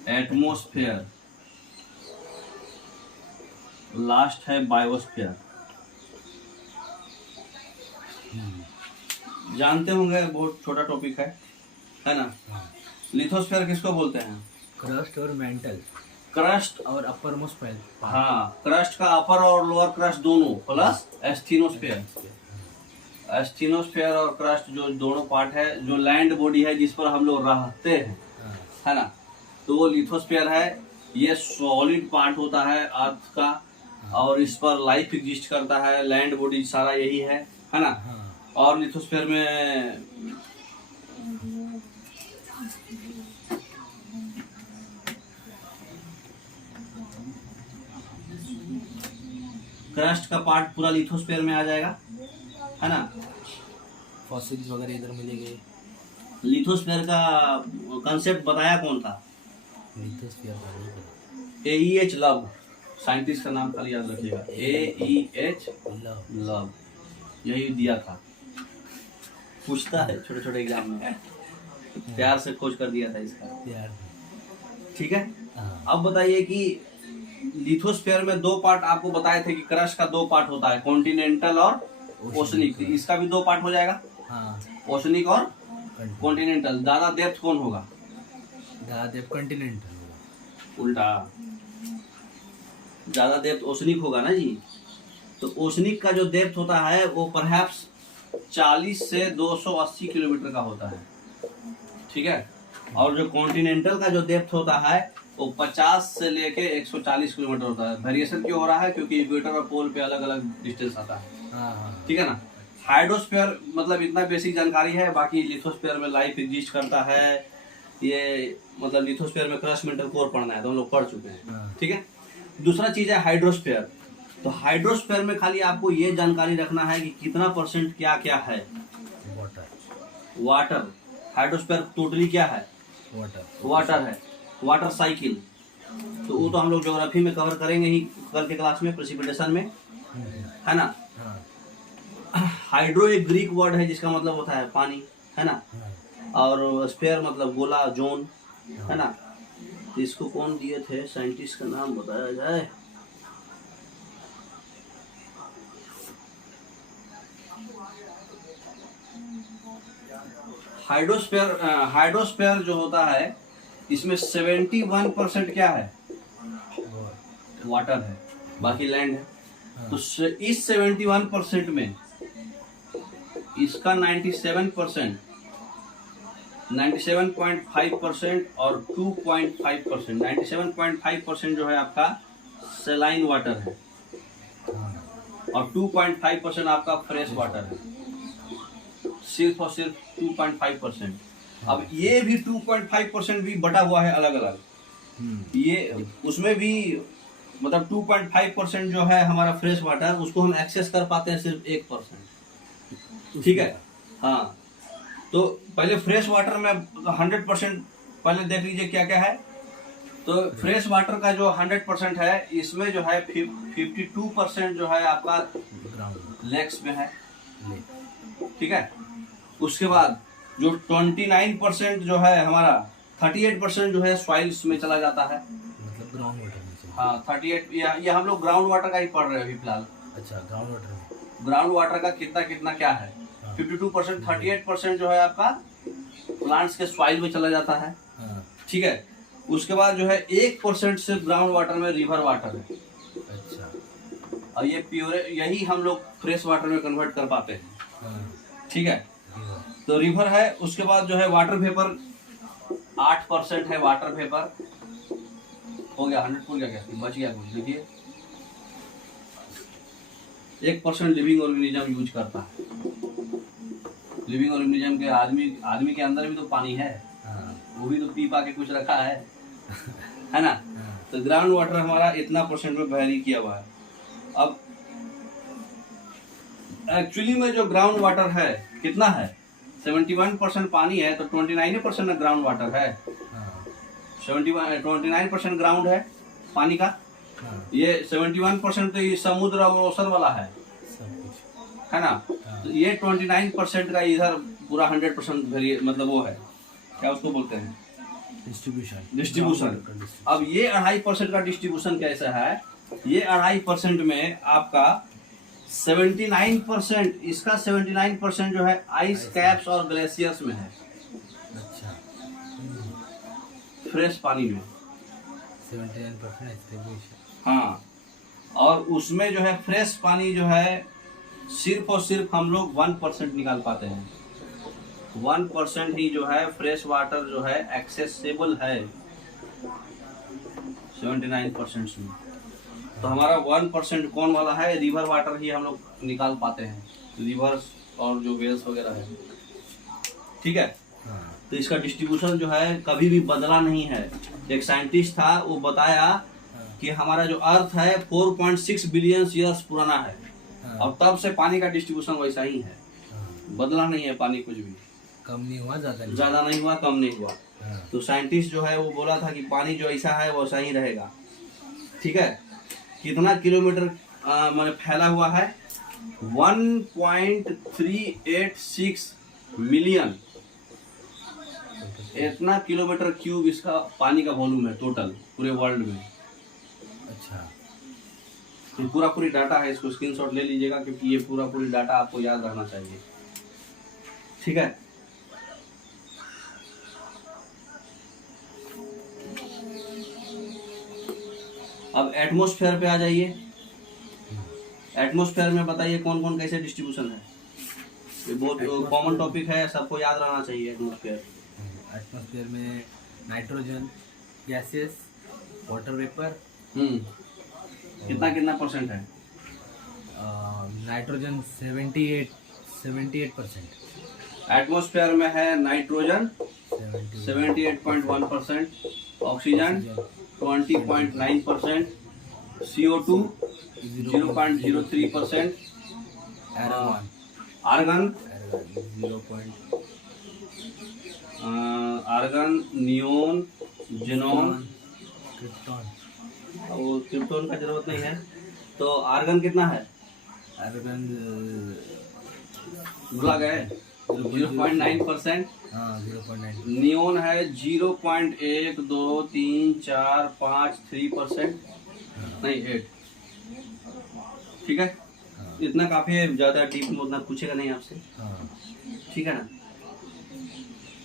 atmosphere, last है बायोस्फीयर। जानते होंगे, बहुत छोटा टॉपिक है ना। लिथोस्फीयर किसको बोलते हैं? क्रस्ट और मेंटल, क्रस्ट और अपर मोस्ट पार्ट। हाँ, क्रस्ट का अपर और लोअर क्रस्ट दोनों, प्लस एस्थीनोस्फीयर। एस्थीनोस्फीयर और क्रस्ट जो दोनों पार्ट है, जो लैंड बॉडी है जिस पर हम लोग रहते हैं, है ना, तो वो लिथोस्फीयर है। ये सॉलिड पार्ट होता है अर्थ का, और इस पर लाइफ एग्जिस्ट करता है, लैंड बॉडी सारा यही है ना। और लिथोस्फीयर में क्रस्ट का पार्ट पूरा लिथोस्फीयर में आ जाएगा, है ना। फॉसिल्स वगैरह इधर मिलेंगे। लिथोस्फीयर का कंसेप्ट बताया कौन था? लिथोस्फीयर का AEH लव, साइंटिस्ट का नाम खाली याद रखिएगा, AEH लव, यही दिया था। पूछता है छोटे छोटे एग्जाम में, प्यार से खोज कर दिया था इसका, प्यार। ठीक है। अब बताइए कि लिथोस्फीयर में दो पार्ट आपको बताए थे कि क्रस्ट का दो पार्ट होता है, कॉन्टिनेंटल और ओशनिक। इसका भी दो पार्ट हो जाएगा, ओशनिक और कॉन्टिनेंटल। ज्यादा डेप्थ कौन होगा? ज्यादा डेप्थ कॉन्टिनेंटल। उल्टा, ज्यादा डेप्थ ओशनिक होगा ना जी। तो ओशनिक का जो डेप्थ होता है वो परहैप्स 40 से 280 किलोमीटर का होता है, ठीक है। और जो कॉन्टिनेंटल का जो डेप्थ होता है वो 50 से लेके 140 किलोमीटर होता है। वेरिएशन क्यों हो रहा है? क्योंकि इक्वेटर और पोल पे अलग अलग डिस्टेंस आता है, ठीक है ना। हाइड्रोस्फीयर मतलब इतना बेसिक जानकारी है। बाकी लिथोस्फीयर में लाइफ एग्जिस्ट करता है, ये मतलब लिथोस्फीयर में क्रस्ट मेंटल कोर पढ़ना है तो हम लोग पढ़ चुके हैं, ठीक है। दूसरा चीज है हाइड्रोस्फीयर। तो हाइड्रोस्फीयर में खाली आपको ये जानकारी रखना है कि कितना परसेंट क्या क्या है। वाटर हाइड्रोस्फीयर टोटली क्या है? वाटर है, वाटर साइकिल। तो वो तो हम लोग ज्योग्राफी में कवर करेंगे ही कल के क्लास में, प्रेसिपिटेशन में, है ना। हाइड्रो एक ग्रीक वर्ड है जिसका मतलब होता है पानी, है ना। और स्फीयर मतलब गोला, जोन, है ना। इसको कौन दिए थे? साइंटिस्ट का नाम बताया जाए। हाइड्रोस्फीयर जो होता है इसमें 71% क्या है? वाटर है, बाकी लैंड है। तो इस 71% में इसका 97%, 97.5% और 2.5%, 97.5% जो है आपका सेलाइन वाटर है और 2.5% आपका फ्रेश वाटर है, सिर्फ और सिर्फ 2.5%। अब ये भी 2.5% भी बटा हुआ है अलग अलग। ये उसमें भी मतलब 2.5% जो है हमारा फ्रेश वाटर, उसको हम एक्सेस कर पाते हैं सिर्फ 1%, ठीक है। हाँ, तो पहले फ्रेश वाटर में 100% पहले देख लीजिए क्या क्या है। तो फ्रेश वाटर का जो 100% है इसमें जो है 52% जो है आपका लेक्स में है, ठीक है। उसके बाद जो 29% जो है हमारा 38% जो है सॉइल्स में चला जाता है, मतलब ग्राउंड वाटर में। हाँ 38, ये हम लोग ग्राउंड वाटर का ही पढ़ रहे हैं अभी फिलहाल। अच्छा, ग्राउंड वाटर में ग्राउंड वाटर का कितना कितना क्या है? 52%, 38% जो है आपका प्लांट्स के सॉइल में चला जाता है, ठीक है। उसके बाद जो है 1% सिर्फ ग्राउंड वाटर में रिवर वाटर है। अच्छा, और ये प्योर, यही हम लोग फ्रेश वाटर में कन्वर्ट कर पाते हैं, ठीक है। तो रिवर है। उसके बाद जो है वाटर वेपर 8% है। वाटर वेपर हो गया 100 हो गया, बच गया कुछ देखिए। 1% लिविंग ऑर्गेनिज्म यूज करता है। लिविंग ऑर्गेनिज्म के आदमी के अंदर भी तो पानी है, वो भी तो पी पा के कुछ रखा है ना। तो ग्राउंड वाटर हमारा इतना परसेंट में वेरी किया हुआ है। अब एक्चुअली में जो ग्राउंड वाटर है कितना है? 71% पानी है तो 29% ग्राउंड वाटर है। 29% ग्राउंड है पानी का, ये 71% तो ये समुद्र और ओशन वाला है ना। तो ये 29% का इधर पूरा 100% मतलब वो है, क्या उसको बोलते हैं, डिस्ट्रीब्यूशन। अब ये 2.5% का डिस्ट्रीब्यूशन कैसा है? ये 2.5% में आपका 79%, इसका 79% जो है आइस कैप्स और ग्लेशियर्स में है। अच्छा, फ्रेश पानी में 79%। हाँ, और उसमें जो है फ्रेश पानी जो है सिर्फ और सिर्फ हम लोग 1% निकाल पाते हैं। 1% ही जो है फ्रेश वाटर जो है एक्सेसिबल है 79% में। तो हमारा 1% कौन वाला है? रिवर वाटर ही हम लोग निकाल पाते हैं, रिवर्स और जो वेल्स वगैरह है, ठीक है। तो इसका डिस्ट्रीब्यूशन जो है कभी भी बदला नहीं है। एक साइंटिस्ट था, वो बताया कि हमारा जो अर्थ है 4.6 बिलियन ईयर्स पुराना है और तब से पानी का डिस्ट्रीब्यूशन वैसा ही है, बदला नहीं है पानी, कुछ भी कम नहीं हुआ, ज्यादा नहीं हुआ, कम नहीं हुआ। तो साइंटिस्ट जो है वो बोला था कि पानी जो ऐसा है वैसा ही रहेगा, ठीक है। कितना किलोमीटर मैंने फैला हुआ है? 1.386 मिलियन, इतना किलोमीटर क्यूब इसका पानी का वॉल्यूम है टोटल पूरे वर्ल्ड में। अच्छा, तो पूरी डाटा है, इसको स्क्रीनशॉट ले लीजिएगा क्योंकि ये पूरी डाटा आपको याद रहना चाहिए, ठीक है। अब एटमॉस्फेयर पे आ जाइए। एटमॉस्फेयर में बताइए कौन कौन कैसे डिस्ट्रीब्यूशन है। ये बहुत कॉमन टॉपिक है, सबको याद रहना चाहिए एटमॉस्फेयर। एटमॉस्फेयर में नाइट्रोजन गैसेस, वाटर वेपर, कितना कितना परसेंट है? नाइट्रोजन 78%। एटमॉस्फेयर में है nitrogen 78.1%, oxygen 20.9%, CO2 0.03%, argon neon, xenon, krypton. और क्रिप्टोन का जरूरत नहीं है। तो आर्गन कितना है? आर्गन भुला गए? 0.9%। हाँ 0.9। नियोन है 0.12345 नहीं 8। ठीक है, इतना काफी है, ज्यादा डीप में उतना पूछेगा नहीं आपसे। हाँ ठीक है ना।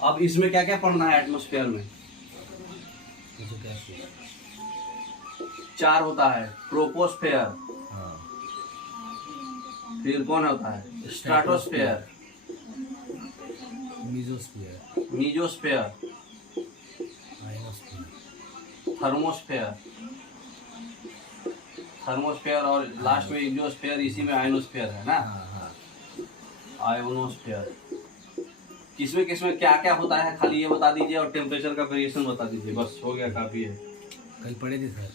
अब इसमें क्या क्या पढ़ना है एटमॉस्फेयर में? मुझे क्या चाहिए? 4 होता है, ट्रोपोस्फेयर, हाँ फिर कौन होता है? Stratosphere, mesosphere, mesosphere, ionosphere, thermosphere और लास्ट में एक्सोस्फेयर, इसी में आयनोस्फेयर है ना। हाँ हाँ आयोनोस्फेयर। किसमें क्या क्या होता है खाली ये बता दीजिए, और टेम्परेचर का वेरिएशन बता दीजिए, बस हो गया, काफी है। कल पढ़े थे सर।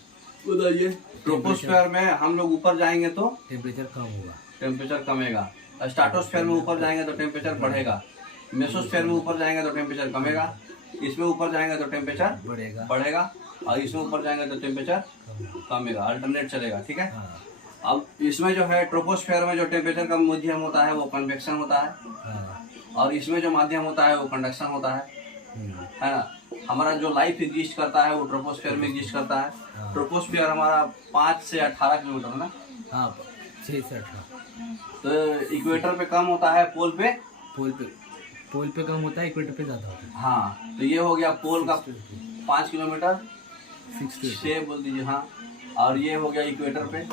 बताइए। ट्रोपोस्फेयर में हम लोग ऊपर जाएंगे तो टेम्परेचर कम होगा, टेम्परेचर कमेगा। स्ट्राटोस्फेयर में ऊपर जाएंगे तो टेम्परेचर बढ़ेगा। मेसोस्फेयर में ऊपर जाएंगे तो टेम्परेचर कमेगा। इसमें ऊपर जाएंगे तो टेम्परेचर बढ़ेगा, और इसमें ऊपर जाएंगे तो टेम्परेचर कमेगा, अल्टरनेट चलेगा। ठीक है। हाँ अब इसमें जो है ट्रोपोस्फेयर में जो टेम्परेचर का माध्यम होता है वो कन्वेक्शन होता है, हाँ और इसमें जो माध्यम होता है वो कंडक्शन होता है ना। हमारा जो लाइफ एग्जिस्ट करता है वो ट्रोपोस्फेयर में एग्जिस्ट करता है। ट्रोपोस्फेयर हमारा 5 से 18 किलोमीटर है ना। हाँ 6 से 18। तो इक्वेटर पे कम होता है, पोल पे कम होता है, इक्वेटर पे ज़्यादा होता है। हाँ, तो ये हो गया पोल का 5 किलोमीटर, 6 बोल दीजिए। हाँ, और ये हो गया इक्वेटर पे।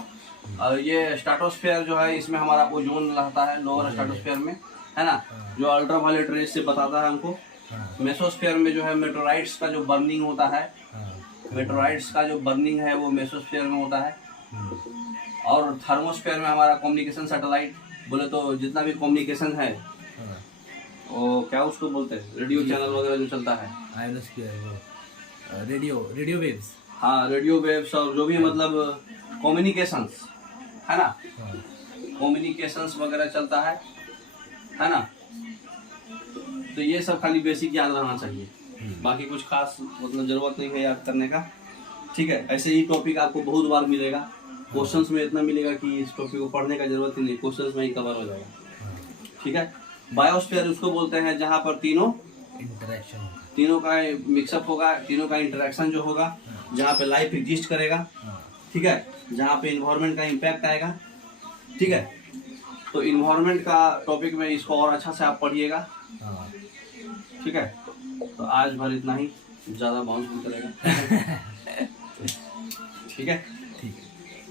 और ये स्ट्राटोस्फेयर जो है इसमें हमारा ओजोन रहता है, लोअर स्ट्राटोस्फेयर में, है ना, जो अल्ट्रावायलेट रेज से बताता है हमको। मेसोस्फेयर में जो है मेटोराइट्स का जो बर्निंग होता है, मेटोराइट्स का जो बर्निंग है वो मेसोस्फेयर में होता है। और थर्मोस्फेयर में हमारा कम्युनिकेशन सैटेलाइट, बोले तो जितना भी कम्युनिकेशन है वो क्या उसको बोलते हैं, रेडियो चैनल वगैरह जो चलता है, आयनोस्फीयर, रेडियो वेव्स। हाँ, रेडियो वेव्स, और जो भी मतलब कम्युनिकेशंस है ना, कम्युनिकेशंस वगैरह चलता है ना। तो ये सब खाली बेसिक याद रहना चाहिए, बाकी कुछ खास मतलब जरूरत नहीं है याद करने का। ठीक है। ऐसे ही टॉपिक आपको बहुत बार मिलेगा, क्वेश्चंस में इतना मिलेगा कि इस टॉपिक को पढ़ने का जरूरत ही नहीं, क्वेश्चंस में ही कवर हो जाएगा। ठीक है। बायोस्फीयर उसको बोलते हैं जहाँ पर तीनों का मिक्सअप होगा, तीनों का इंटरेक्शन जो होगा, जहाँ पे लाइफ एग्जिस्ट करेगा। ठीक है। जहाँ पे इन्वायरमेंट का इम्पैक्ट आएगा। ठीक है। तो इन्वायरमेंट का टॉपिक में इसको और अच्छा से आप पढ़िएगा। ठीक है। तो आज भर इतना ही, ज्यादा बाउंस नहीं करेगा। ठीक है।